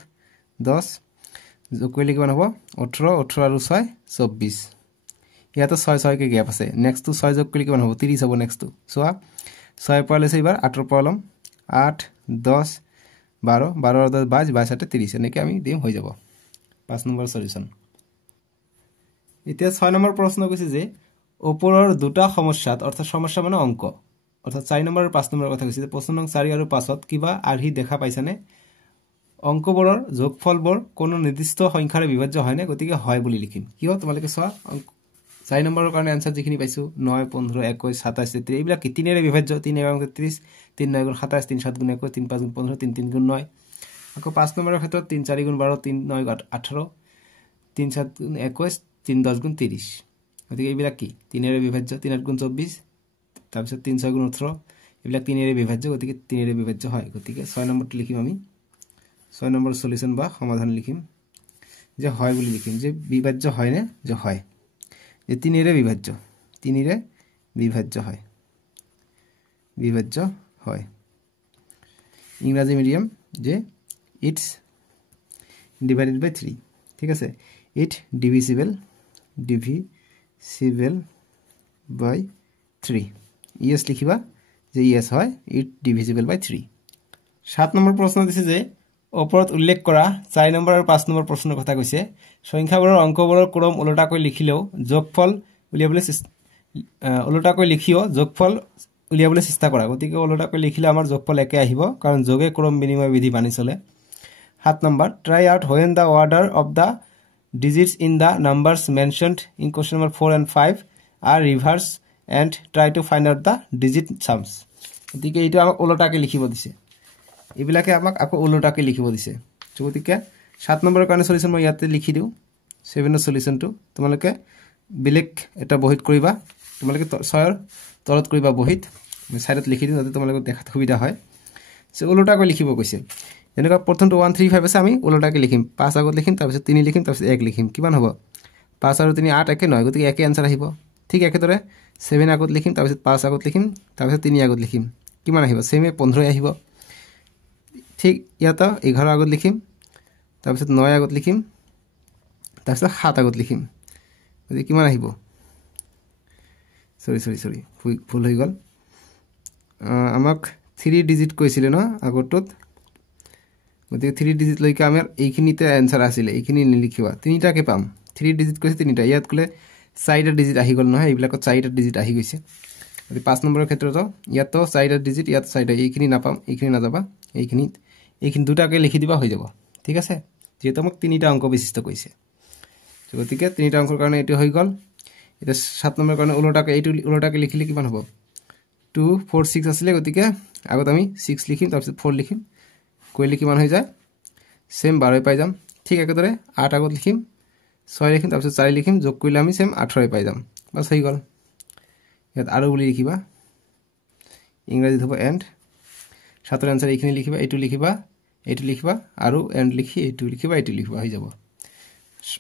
10 যোগ কৰিলে কিমান হ'ব 18 18 আৰু 6 24 ইয়াতে 6 6 কে গ্যাপ আছে নেক্সট টু 6 যোগ কৰিলে কিমান হ'ব 30 হ'ব নেক্সট টু সোৱা 6 পৰা লৈছে এবাৰ 8 পৰা লম 8 10 12 12 10 22 22 30 এনেকৈ আমি দিম হৈ যাব 5 নম্বৰ সলিউশন এতিয়া 6 নম্বৰ প্ৰশ্ন কৈছে যে ওপৰৰ দুটা সমস্যাত অৰ্থাৎ সমস্যা মানে অংক অৰ্থাৎ 4 নম্বৰ আৰু 5 নম্বৰ কথা কৈছে যে প্ৰশ্ন নং 4 আৰু 5ত কিবা আৰহি দেখা পাইছানে অংকবোৰৰ যোগফলবোৰ কোনো নিৰ্দিষ্ট সংখ্যাৰে বিভাজ্য হয় নে গতিকে হয় বুলি লিখিম কিয় তোমালোকে চোৱা 4 নম্বৰৰ কাৰণে आंसर যিখিনি পাইছো 9 15 21 27 33 এইবিলাক কি 3 ৰে বিভাজ্য 3 × 33 3 9 × 27 3 7 × 21 3 5 × 15 3 3 × 9 আকৌ 5 নম্বৰৰ ক্ষেত্ৰত 3 4 × 12 3 9 × 18 3 7 × 21 3 10 × 30 গতিকে এইবিলাক কি 3 ৰে বিভাজ্য 3 8 × 24 তাৰ পিছত 3 6 × 18 এইবিলাক 3 ৰে বিভাজ্য গতিকে 3 ৰে বিভাজ্য হয় গতিকে 6 নম্বৰটো লিখিম আমি 6 নম্বৰ সলিউশন বা সমাধান লিখিম যে হয় বুলি লিখিম যে বিভাজ্য হয় নে যে হয় যে 3 ৰে বিভাজ্য 3 ৰে বিভাজ্য হয় ইংৰাজী মিডিয়াম যে ইটস ডিভাইডেড বাই 3 ঠিক আছে ইট ডিভিজিবল বাই 3 ইয়েস লিখিবা যে ইয়েস হয় ইট ডিভিজিবল বাই 3 7 নম্বৰ প্ৰশ্ন দিছে যে ওপৰত উল্লেখ কৰা 4 নম্বৰ আৰু 5 নম্বৰ প্ৰশ্নৰ কথা কৈছে সংখ্যাবোৰৰ অংকবোৰৰ ক্ৰম উলটাকৈ লিখিলেও যোগফল উলিয়াবলৈ চেষ্টা কৰা গতিকে উলটাকৈ লিখিলে আমাৰ যোগফল একে আহিব কাৰণ যোগে ক্ৰম বিনিময় বিধি মানি চলে 7 number try out when da order of the digits in the numbers mentioned in question number 4 and 5 are reversed and try to find out the digit sums গতিকে এইটো আমাক উলটাকৈ লিখিব দিছে এইবিলাকে আমাক আকৌ উলটাকৈ লিখিব দিছে গতিকে 7 নম্বৰৰ কাৰণে সলিউশন মই ইয়াতে লিখি দিও 7 ৰ সলিউশনটো তোমালোকে বেলেগ এটা বহিত কৰিবা তোমালোকে 6 ৰ তলত কৰিবা বহিত মই সাইডত লিখি দিও যাতে তোমালোকে দেখাত সুবিধা হয় সে উলটাকৈ লিখিব কৈছে যেনেকৈ প্ৰথমটো 1 3 5 আছে আমি উলটাকৈ লিখিম 5 আগত লিখিম তাৰ পিছত 3 লিখিম তাৰ পিছত 1 লিখিম কিমান হ'ব 5 আৰু 3 8 একে নহয় গতিকে একে आंसर আহিব ঠিক একেদৰে 7 আগত লিখিম তাৰ পিছত 5 আগত লিখিম তাৰ পিছত 3 আগত লিখিম কিমান আহিব সেমে 15 আহিব ঠিক ইয়াতে 11 আগত লিখিম তাৰ পিছত 9 আগত লিখিম তাৰ পিছত 7 আগত লিখিম গতিকে কিমান আহিব সৰি ভুল হৈ গল আমাক 3 ডিজিট কৈছিল ন আগতত গতিকে 3 ডিজিট লৈকে আমাৰ এইখিনিতে आंसर আছিল এইখিনি নিলিখিবা তিনিটাকে পাম 3 ডিজিট কৈছে তিনিটা ইয়াত কলে 4টা ডিজিট আহি গল নহয় এইবিলাক 4টা ডিজিট আহি গৈছে গতিকে 5 নম্বৰৰ ক্ষেত্ৰত ইয়াতো 4টা ডিজিট ইয়াত 4টা এইখিনি নাপাম এইখিনি না যাবা এইখিনি দুটাকে লিখি দিবা হৈ যাব ঠিক আছে যেহেতু আমাক তিনিটা অংক বিশিষ্ট কৈছে গতিকে তিনিটা অংকৰ কাৰণে এটো হৈ গল এটা 7 নম্বৰৰ কাৰণে উলটাকে লিখিলে কিমান হ'ব 2 4 6 আছিল গতিকে আগত আমি 6 লিখিম তাৰ পিছত 4 লিখিম কইলে কিমান হৈ যায় সেম 12 পাই যাম ঠিক একেদৰে 8 আগত লিখিম 6 লিখিম তাৰ পিছত 4 লিখিম যোগ কৰিলে আমি সেম 18 পাই যাম বাস হৈ গল ইয়াত আৰু বুলি লিখিবা ইংৰাজীত হ'ব এন্ড 7ৰ आंसर এইখিনি লিখিবা এইটো লিখিবা আৰু এন্ড লিখি এইটো লিখিবা হৈ যাব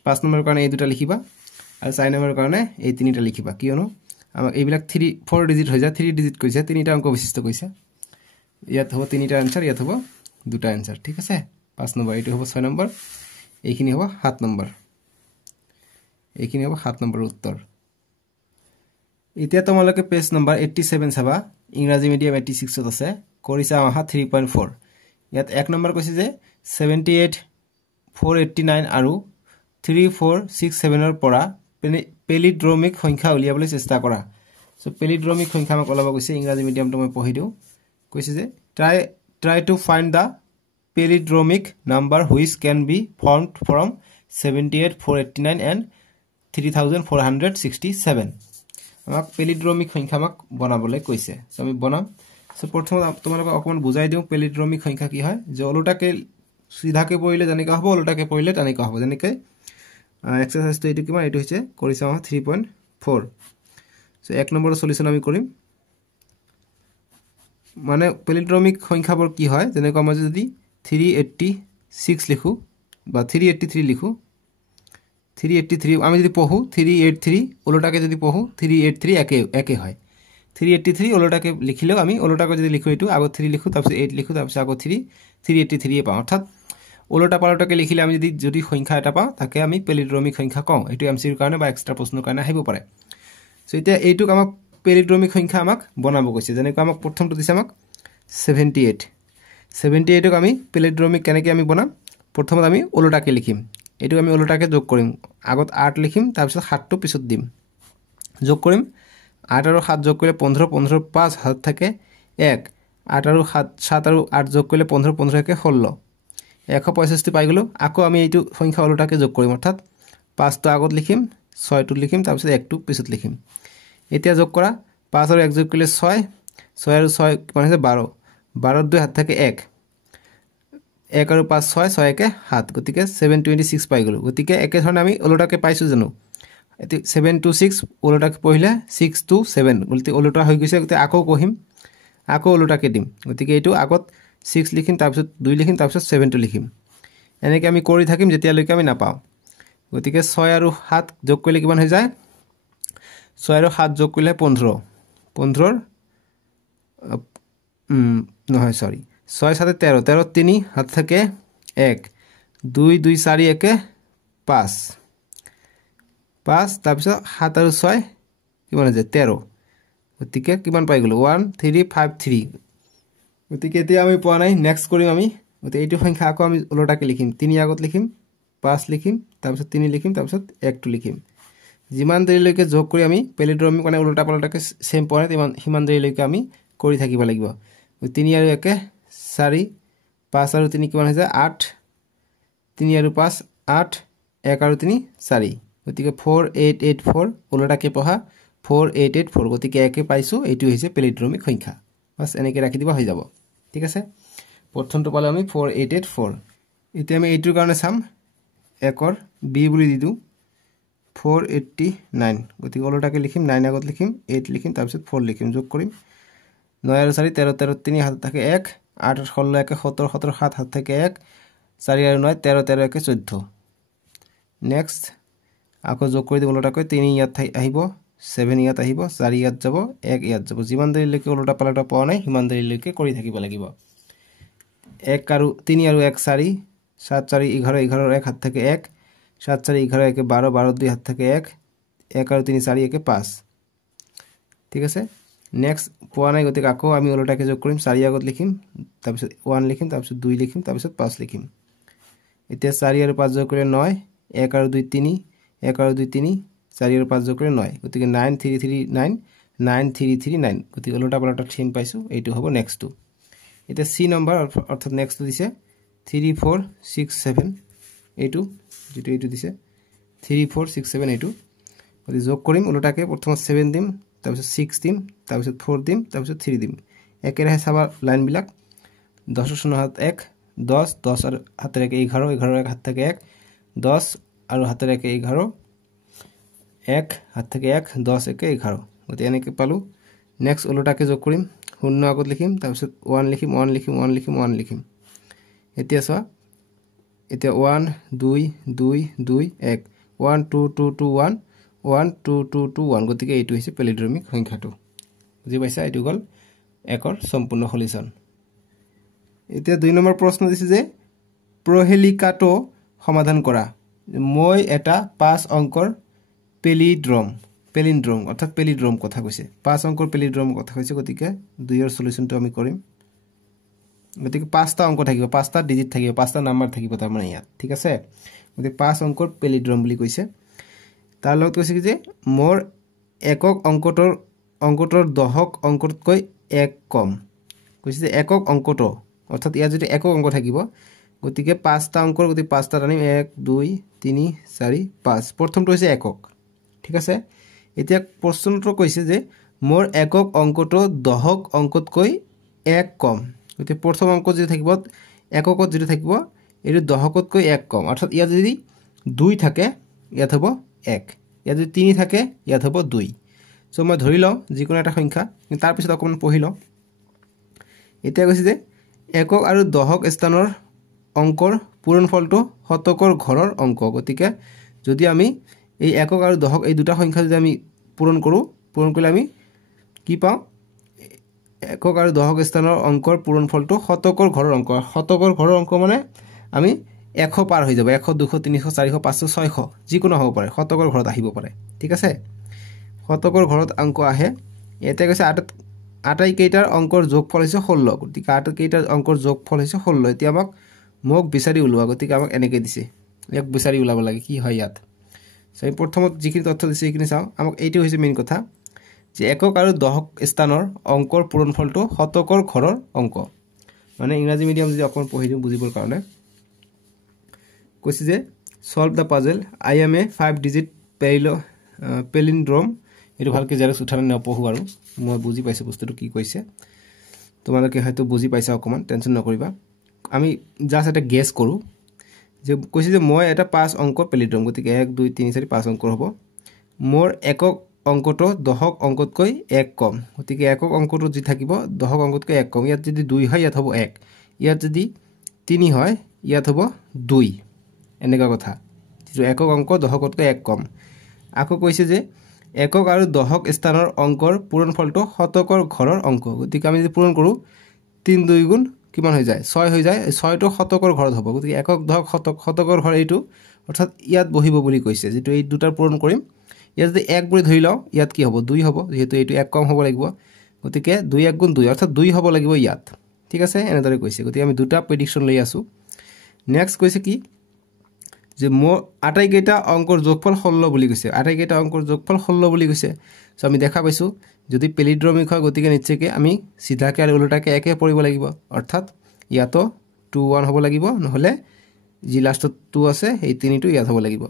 5 নম্বৰৰ কাৰণে এই দুটা লিখিবা আৰু 4 নম্বৰৰ কাৰণে এই তিনিটা লিখিবা কিয়নো আমাক এইবিলাক 4 ডিজিট হৈ যায় 3 ডিজিট কৈছে তিনিটা অংক বিশিষ্ট কৈছে ইয়াত হ'ব তিনিটা आंसर ইয়াত হ'ব দুটা आंसर ঠিক আছে 5 নম্বৰ এইটো হ'ব 6 নম্বৰ এইখিনি হ'ব 7 নম্বৰ এইখিনি হ'ব 7 নম্বৰ উত্তৰ এতিয়া তোমালোকে পেজ নম্বৰ 87 চাবা ইংৰাজী মিডিয়াম 86 ত আছে কৰিছা আহা 3.4 ইয়াত 1 নম্বৰ কৈছে যে 78 489 আৰু 3467 ৰ পৰা পেলিড্ৰমিক সংখ্যা উলিয়াবলৈ চেষ্টা কৰা সো পেলিড্ৰমিক সংখ্যা আমাক ওলাব কৈছে ইংৰাজী মিডিয়ামটো মই পঢ়ি দিও কৈছে যে try to find the palindromic number which can be formed from 78 489 and 3467 আমাক পেলিড্ৰমিক সংখ্যা আমাক বনাবলৈ কৈছে সো আমি বনাম সো প্ৰথম তোমালোকক অকমান বুজাই দিও পেলিড্ৰমিক সংখ্যা কি হয় যে ওলোটাকে সিধাকে পঢ়িলে জানিকা হ'ব ওলোটাকে পঢ়িলে জানিকা হ'ব যেনেকৈ এক্সাৰসাইজটো এটো কিমান এটো হৈছে কৰিছা 3.4 সো 1 নম্বৰ সলিউশন আমি কৰিম মানে পেলিড্ৰমিক সংখ্যাবোৰ কি হয় যেনেকৈ আমি যদি 386 লিখো বা 383 লিখো 383 আমি যদি পঢ়ো 383 ওলোটাকে যদি পঢ়ো 383 একে হয় 383 ওলোটাকে লিখিলেও আমি ওলোটাকে যদি লিখো এটো আগত 3 লিখো তাৰপিছত 8 লিখো তাৰপিছত আগত 383 এ পাও অৰ্থাৎ ওলোটা পালোটাকে লিখিলে আমি যদি সংখ্যা এটা পাও তাকে আমি পেলিড্ৰমিক সংখ্যা কওঁ এটো এমসিৰ কাৰণে বা এক্সট্ৰা প্ৰশ্নৰ কাৰণে আহিব পাৰে সো এতিয়া এইটোক আমাক পেলিড্ৰমিক সংখ্যা আমাক বনাব কৈছে যেনেকৈ আমাক প্ৰথমটো দিছে আমাক 78 ক আমি পেলিড্ৰমিক কেনেকৈ আমি বনাম প্ৰথমত আমি ওলোটাকে লিখিম এটো আমি ওলোটাকে যোগ কৰিম আগত 8 লিখিম তাৰপিছত 7 টো পিছত দিম যোগ কৰিম 8 আৰু 7 যোগ কৰিলে 15 15 5 হাত থাকে 1 8 আৰু 7 আৰু 8 যোগ কৰিলে 15 15 একে 16 165 পাই গলো আকৌ আমি এইটো সংখ্যা ওলোটাকে যোগ কৰিম অৰ্থাৎ 5 টো আগত লিখিম 6 টো লিখিম তাৰপিছত 1 টো পিছত লিখিম এতিয়া যোগ কৰা 5 আৰু 1 যোগ কৰিলে 6 6 আৰু 6 কিমান হৈছে 12 12 2 হাত থাকে 1 1 আৰু 5 6 6 একে 7 গতিকে 726 পাই গলো গতিকে একে ধৰণে আমি ওলোটাকে পাইছো জানো এতি 726 ওলোটাকে পঢ়িলে 6 to 7 গলতি ওলোটা হৈ গৈছে গতি আকৌ কহিম আকৌ ওলোটাকে দিম গতিকে এটো আগত 6 লিখিম তাৰপিছত 2 লিখিম তাৰপিছত 7 টো লিখিম এনেকৈ আমি কৰি থাকিম যেতিয়া লৈকে আমি নাপাও গতিকে 6 আৰু 7 যোগ কৰিলে কিমান হৈ যায় 6 আৰু 7 যোগ কৰিলে 15 15 নহয় সৰি 6 7 13 13 3 হাত থাকে 1 2 2 4 একে 5 5 তাৰপিছত 7 আৰু 6 কিমান হৈ যায় 13 গতিকে কিমান পাই গলো 1353 গতিকে এতিয়া আমি পোৱা নাই নেক্সট কৰিম আমি গতি এইটো সংখ্যা আকৌ আমি ওলোটাকে লিখিম 3 আগত লিখিম 5 লিখিম তাৰপিছত 3 লিখিম তাৰপিছত 1 টো লিখিম যিমান দেৰিলৈকে যোগ কৰি আমি পেলিড্ৰমিক মানে ওলোটা পালোটাকে সেম পৰে সিমান দেৰিলৈকে আমি কৰি থাকিব লাগিব 3 আৰু 1 4 5 আৰু 3 কিমান হৈ যায় 8 3 আৰু 5 8 1 আৰু 3 4 গতিকে 4884 ওলোটাকে পঢ়া 4884 গতিকে একে পাইছো এইটো হৈছে পেলিড্ৰমিক সংখ্যা বাস এনেকৈ ৰাখি দিবা হৈ যাব ঠিক আছে প্ৰথমটো পালে আমি 4884 এতিয়া আমি এইটোৰ কাৰণে চাম একৰ বি বুলি দিদু 489 গতিকে ওলোটাকে লিখিম 9 আগত লিখিম 8 লিখিম তাৰপিছত 4 লিখিম যোগ কৰিম 9 আৰু 4 13 13 3 হাত থাকে 1 8 16 একে 17 17 7 হাত থাকে 1 4 আৰু 9 13 13 একে 14 নেক্সট আকৌ যোগ কৰি দিম ওলোটাকে 3 ইয়াত আহিব 7 ইয়াত আহিব 4 ইয়াত যাব 1 ইয়াত যাব যিমান দেৰিলৈকে ওলোটা পালোটা পোৱা নাই সিমান দেৰিলৈকে কৰি থাকিব লাগিব 1 আৰু 3 আৰু 1 4 7 4 11 11 1 হাত থাকে 1 7 4 11 একে 12 12 2 হাত থাকে 1 1 আৰু 3 4 একে 5 ঠিক আছে নেক্সট পোৱা নাই গতিকে আকৌ আমি ওলোটাকে যোগ কৰিম 4 আগত লিখিম তাৰপিছত 1 লিখিম তাৰপিছত 2 লিখিম তাৰপিছত 5 লিখিম এতিয়া 4 আৰু 5 যোগ কৰিলে 9 1 আৰু 2 3 1 আৰু 2 3 4 আৰু 5 যোগ কৰিলে 9 গতিকে 9339 9339 গতিকে ওলোটা পালোটা থিম পাইছো এইটো হ'ব নেক্সটটো এটা সি নম্বৰ অৰ্থাৎ নেক্সটটো দিছে 3467 এইটো যেটো এইটো দিছে 3467 এইটো গতি যোগ কৰিম ওলোটাকে প্ৰথমত 7 দিম তাৰপিছত 6 দিম তাৰপিছত 4 দিম তাৰপিছত 3 দিম একেৰাহে চাবা লাইন বিলাক 10 শূন্য হাত 1 10 10 আৰু হাতেৰ 11 11 এক হাত থাকে 1 10 আৰু হাতেৰ 11 1 হাত থাকে 1 10 একে 11 গতি এনেকৈ পালো নেক্সট ওলোটাকে যোগ কৰিম শূন্য আগত লিখিম তাৰপিছত 1 লিখিম 1 লিখিম 1 লিখিম 1 লিখিম এতিয়া চোৱা এতিয়া 1 2 2 2 1 1 2 2 2 1 1 2 2 2 1 গতিকে এইটো হৈছে পেলিড্ৰমিক সংখ্যাটো বুজি পাইছা এইটো গল একৰ সম্পূৰ্ণ সলিউশন এতিয়া 2 নম্বৰ প্ৰশ্ন দিছে যে প্ৰহেলিকাটো সমাধান কৰা মই এটা 5 অংকৰ পেলিন্ড্ৰম অৰ্থাৎ পেলিড্ৰম কথা কৈছে 5 অংকৰ পেলিড্ৰম কথা কৈছে গতিকে 2 এৰ সলিউশনটো আমি কৰিম গতিকে 5টা অংক থাকিব 5টা ডিজিট থাকিব 5টা নাম্বাৰ থাকিব তাৰ মানে ইয়াত ঠিক আছে গতিকে 5 অংকৰ পেলিড্ৰম বুলি কৈছে তাৰ লগত কৈছে যে মোৰ একক অংকটোৰ দহক অংকতকৈ 1 কম কৈছে যে একক অংকটো অৰ্থাৎ ইয়াত যদি একক অংক থাকিব গতিকে 5টা অংকৰ গতি 5টা টানিম 1 2 3 4 5 প্ৰথমটো হৈছে একক ঠিক আছে এতিয়া প্ৰশ্নটো কৈছে যে মোৰ একক অংকটো দহক অংকতকৈ 1 কম গতি প্ৰথম অংক যদি থাকিব এককত যদি থাকিব এটো দহকতকৈ 1 কম অৰ্থাৎ ইয়াত যদি 2 থাকে ইয়াত হ'ব 1 ইয়াত যদি 3 থাকে ইয়াত হ'ব 2 সো মই ধৰি লওঁ যিকোনো এটা সংখ্যা তাৰ পিছত অকমান পঢ়ি লওঁ এতিয়া কৈছে যে একক আৰু দহক স্থানৰ অংকৰ পূৰণফলটো শতকৰ ঘৰৰ অংক গতিকে যদি আমি এই একক আৰু দহক এই দুটা সংখ্যা যদি আমি পূৰণ কৰিলে আমি কি পাওঁ একক আৰু দহক স্থানৰ অংকৰ পূৰণফলটো শতকৰ ঘৰৰ অংক মানে আমি 100 পাৰ হৈ যাব 100 200 300 400 500 600 যিকোনো হ'ব পাৰে শতকৰ ঘৰত আহিব পাৰে ঠিক আছে শতকৰ ঘৰত অংক আহে এটা কৈছে আটাইকেইটাৰ অংকৰ যোগফল হৈছে 16 গতিকে আটাইকেইটাৰ অংকৰ যোগফল হৈছে 16 এতিয়া মোক বিচাৰি উলোৱা গতিকে আমাক এনেকৈ দিছে এক বিচাৰি উলাব লাগে কি হয় ইয়াত সো এই প্ৰথমত যিখিনি তথ্য দিছে এইখিনি চাও আমাক এইটো হৈছে মেইন কথা যে একক আৰু দহক স্থানৰ অংকৰ পূৰণফলটো শতকৰ ঘৰৰ অংক মানে ইংৰাজী মিডিয়াম যদি অকন পঢ়ি দিম বুজিবৰ কাৰণে কৈছে যে solve the puzzle I am a 5 digit palindrome এটো ভালকে জেৰক্স উঠানে নপঢ়ো আৰু মই বুজি পাইছো বস্তুটো কি কৈছে তোমালোকে হয়তো বুজি পাইছা অকমান টেনচন নকৰিবা আমি জাস্ট এটা গেস কৰো যে কৈছে যে মই এটা 5 অংকৰ পেলিড্ৰম গতিকে 1 2 3 4 5 অংকৰ হ'ব মোৰ একক অংকটো দহক অংকতকৈ 1 কম গতিকে একক অংকটো যি থাকিব দহক অংকতকৈ 1 কম ইয়াত যদি 2 হয় ইয়াত হ'ব 1 ইয়াত যদি 3 হয় ইয়াত হ'ব 2 এনেকা কথা যে একক অংক দহকতকৈ 1 কম আকৌ কৈছে যে একক আৰু দহক স্থানৰ অংকৰ পূৰণফলটো শতকৰ ঘৰৰ অংক গতিকে আমি যদি পূৰণ কৰো 3 2 গুণ কিমান হৈ যায় 6 হৈ যায় 6 টো শতকৰ ঘৰত হ'ব গতিকে একক দহক শতকৰ ঘৰ এইটো অৰ্থাৎ ইয়াত বহিব বুলি কৈছে যেটো এই দুটাৰ পূৰণ কৰিম ইয়াত যদি 1 বুলি ধৰি লও ইয়াত কি হ'ব 2 হ'ব যেহেতু এইটো 1 কম হ'ব লাগিব গতিকে 2 1 গুণ 2 অৰ্থাৎ 2 হ'ব লাগিব ইয়াত ঠিক আছে এনেদৰে কৈছে গতিকে আমি দুটা প্ৰেডিকচন লৈ আছো নেক্সট কৈছে কি যে মোৰ আটাইকেইটা অংকৰ যোগফল 16 বুলি কৈছে আটাইকেইটা অংকৰ যোগফল 16 বুলি কৈছে সো আমি দেখা পাইছো যদি পেলিড্ৰমিক হয় গতিকে নিশ্চয়কৈ আমি সিধাকে আৰু উল্টাকে একে পৰিব লাগিব অৰ্থাৎ ইয়াতো 2 1 হ'ব লাগিব নহলে জি লাষ্টত 2 আছে এই তিনিটো ইয়াত হ'ব লাগিব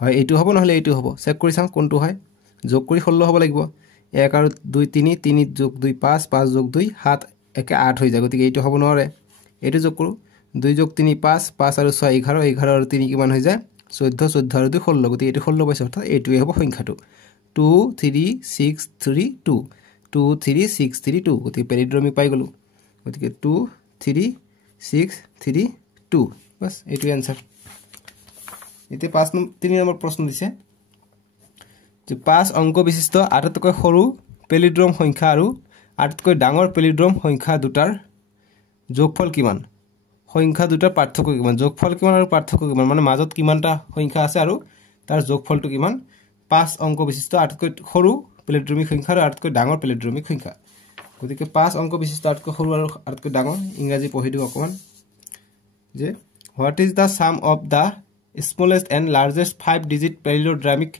হয় এইটো হ'ব নহলে এইটো হ'ব চেক কৰি চাও কোনটো হয় যোগ কৰি 16 হ'ব লাগিব 1 আৰু 2 3 3 যোগ 2 5 5 যোগ 2 7 একে 8 হৈ যায় গতিকে এইটো হ'ব নোৱাৰে এইটো যোগ কৰো 2 যোগ 3 5 5 আৰু 6 11 11 আৰু 3 কিমান হৈ যায় 14 14 আৰু 2 16 গতিকে এইটো 16 পাইছে অৰ্থাৎ এইটোৱে হ'ব সংখ্যাটো 2 3 6 3 2 2 3 6 3 2 গতিকে পেলিড্ৰমিক পাই গলো গতিকে 2 3 6 3 2 বাস এইটো आंसर এতে 3 নম্বৰ প্ৰশ্ন দিছে যে 5 অংক বিশিষ্ট আটাইতকৈ সৰু পেলিড্ৰম সংখ্যা আৰু আটাইতকৈ ডাঙৰ পেলিড্ৰম সংখ্যা দুটাৰ যোগফল কিমান সংখ্যা দুটাৰ পাৰ্থক্য কিমান যোগফল কিমান আৰু পাৰ্থক্য কিমান মানে মাজত কিমানটা সংখ্যা আছে আৰু তাৰ যোগফলটো কিমান 5 অংক বিশিষ্ট আটাইতকৈ সৰু পেলিড্ৰমিক সংখ্যা আৰু আটাইতকৈ ডাঙৰ পেলিড্ৰমিক সংখ্যা গতিকে 5 অংক বিশিষ্ট আটাইতকৈ সৰু আৰু আটাইতকৈ ডাঙৰ ইংৰাজী পঢ়ি দিও অকমান যে what is the sum of the smallest and largest 5 digit palindromic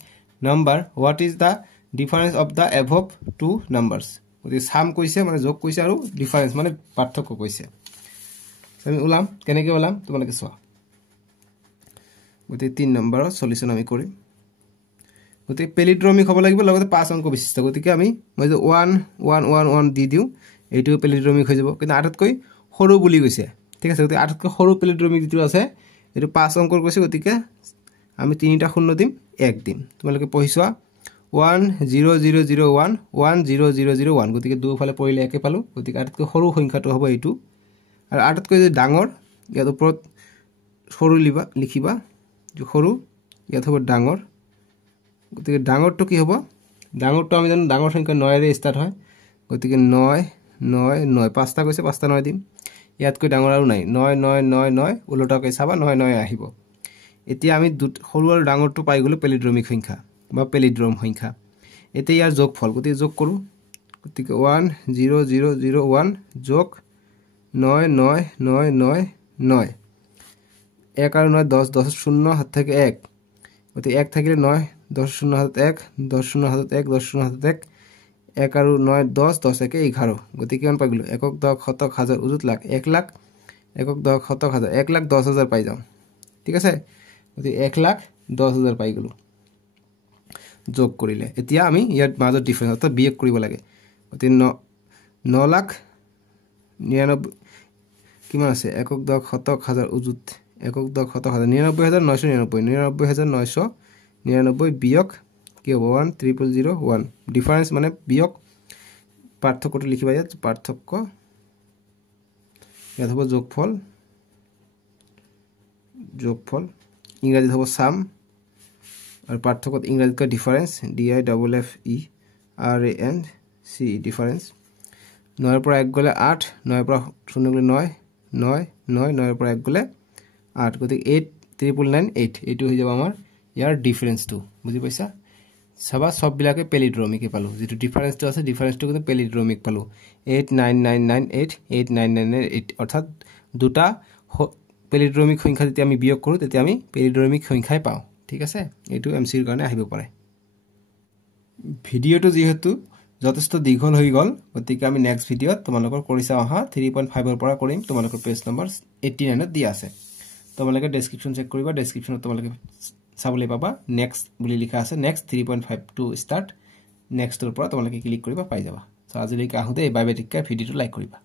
number what is the difference of the above two numbers গতিকে সাম কৈছে মানে যোগ কৈছে আৰু ডিফাৰেন্স মানে পাৰ্থক্য কৈছে আমি উলাম কেনেকৈ উলাম তোমালোকে চোৱা গতিকে 3 নম্বৰৰ সলিউশন আমি কৰিম গতিকে পেলিড্ৰমিক হ'ব লাগিব লগতে 5 অংক বিশিষ্ট গতিকে আমি মই যে 1 1 1 1 দি দিও এইটো পেলিড্ৰমিক হৈ যাব কিন্তু আটাইতকৈ সৰু বুলি কৈছে ঠিক আছে গতিকে আটাইতকৈ সৰু পেলিড্ৰমিক যেটো আছে এটো 5 অংকৰ কৈছে গতিকে আমি 3টা শূন্য দিম 1 দিম তোমালোকে পঢ়িছোৱা 1 0 0 0 1 1 0 0 0 1 গতিকে দুফালে পৰিলে একে পালো গতিকে আটাইতকৈ সৰু সংখ্যাটো হ'ব এইটো আৰু আটাইতকৈ যে ডাঙৰ ইয়াৰ ওপৰত সৰু লিখিবা যে সৰু ইয়াত হ'ব ডাঙৰ গতিকে ডাঙৰটো কি হ'ব ডাঙৰটো আমি জানো ডাঙৰ সংখ্যা 9 ৰে ষ্টাৰ্ট হয় গতিকে 9 9 9 পাঁচটা কৈছে পাঁচটা 9 দিম ইয়াতকৈ ডাঙৰ আৰু নাই 9 9 9 9 উল্টাকৈ চাবা 9 9 আহিব এতিয়া আমি সৰু আৰু ডাঙৰটো পাই গলো পেলিড্ৰমিক সংখ্যা বা পেলিড্ৰম সংখ্যা এতিয়া ইয়াৰ যোগফল গতি যোগ কৰো গতিকে 1 0 0 0 1 যোগ 9 9 9 9 9 1 আর 9 10 10 0 হাত থেকে 1 গতি 1 থাকিলে 9 10 0 হাত 1 10 0 হাত 1 10 0 হাত 1 1 আর 9 10 10 একে 11 গতি কিমান পাই গলো একক দক শতক হাজাৰ উজুত লাখ 1 লাখ একক দক শতক হাজাৰ 1 লাখ 10,000 পাই যাও ঠিক আছে গতি 1 লাখ 10,000 পাই গলো যোগ কৰিলে এতিয়া আমি ইয়াত মাজৰ ডিফাৰেন্স অৰ্থাৎ বিয়োগ কৰিব লাগে গতি 9 লাখ 99 কিমান আছে একক দক শতক হাজাৰ উজুত একক দক শতক হাজাৰ 99,999 99 বিয়োগ কি হ'ব 1,001 ডিফারেন্স মানে বিয়োগ পার্থক্যটো লিখিবা ইয়াত পার্থক্য ইয়াত হ'ব যোগফল ইংৰাজীত হ'ব সাম আৰু পাৰ্থক্যত ইংৰাজীত ডিফাৰেন্স DIFFERANCE ডিফাৰেন্স 9 ৰ পৰা 1 গলে 8 9 ৰ পৰা 0 গলে 9 9 9 9 ৰ পৰা 1 গলে 8 গতি 8,998 এটো হৈ যাব আমাৰ ইয়াৰ ডিফাৰেন্সটো বুজি পাইছা সবা সব বিলাকে পেলিড্ৰমিক পালো যেটো ডিফাৰেন্সটো আছে ডিফাৰেন্সটো কিন্তু পেলিড্ৰমিক পালো 89998 89998 অৰ্থাৎ দুটা পেলিড্ৰমিক সংখ্যা যেতিয়া আমি বিয়োগ কৰো তেতিয়া আমি পেলিড্ৰমিক সংখ্যাই পাও ঠিক আছে এটো এমসিৰ কাৰণে আহিব পাৰে ভিডিওটো যেহেতু যথেষ্ট দীঘল হৈ গল গতিকে আমি নেক্সট ভিডিওত তোমালোকৰ কৰিছা আহা 3.5 ৰ পৰা কৰিম তোমালোকৰ পেজ নম্বৰ 89 ত দি আছে তোমালোকে ডেসক্ৰিপচন চেক কৰিবা ডেসক্ৰিপচনত তোমালোকে চাবলৈ পাবা নেক্সট বুলি লিখা আছে নেক্সট 3.5 টু স্টার্ট নেক্সটৰ পৰা তোমালোকে ক্লিক কৰিবা পাই যাবা সো আজিলৈকে আহোতে এই বায়োমেট্ৰিক ভিডিওটো লাইক কৰিবা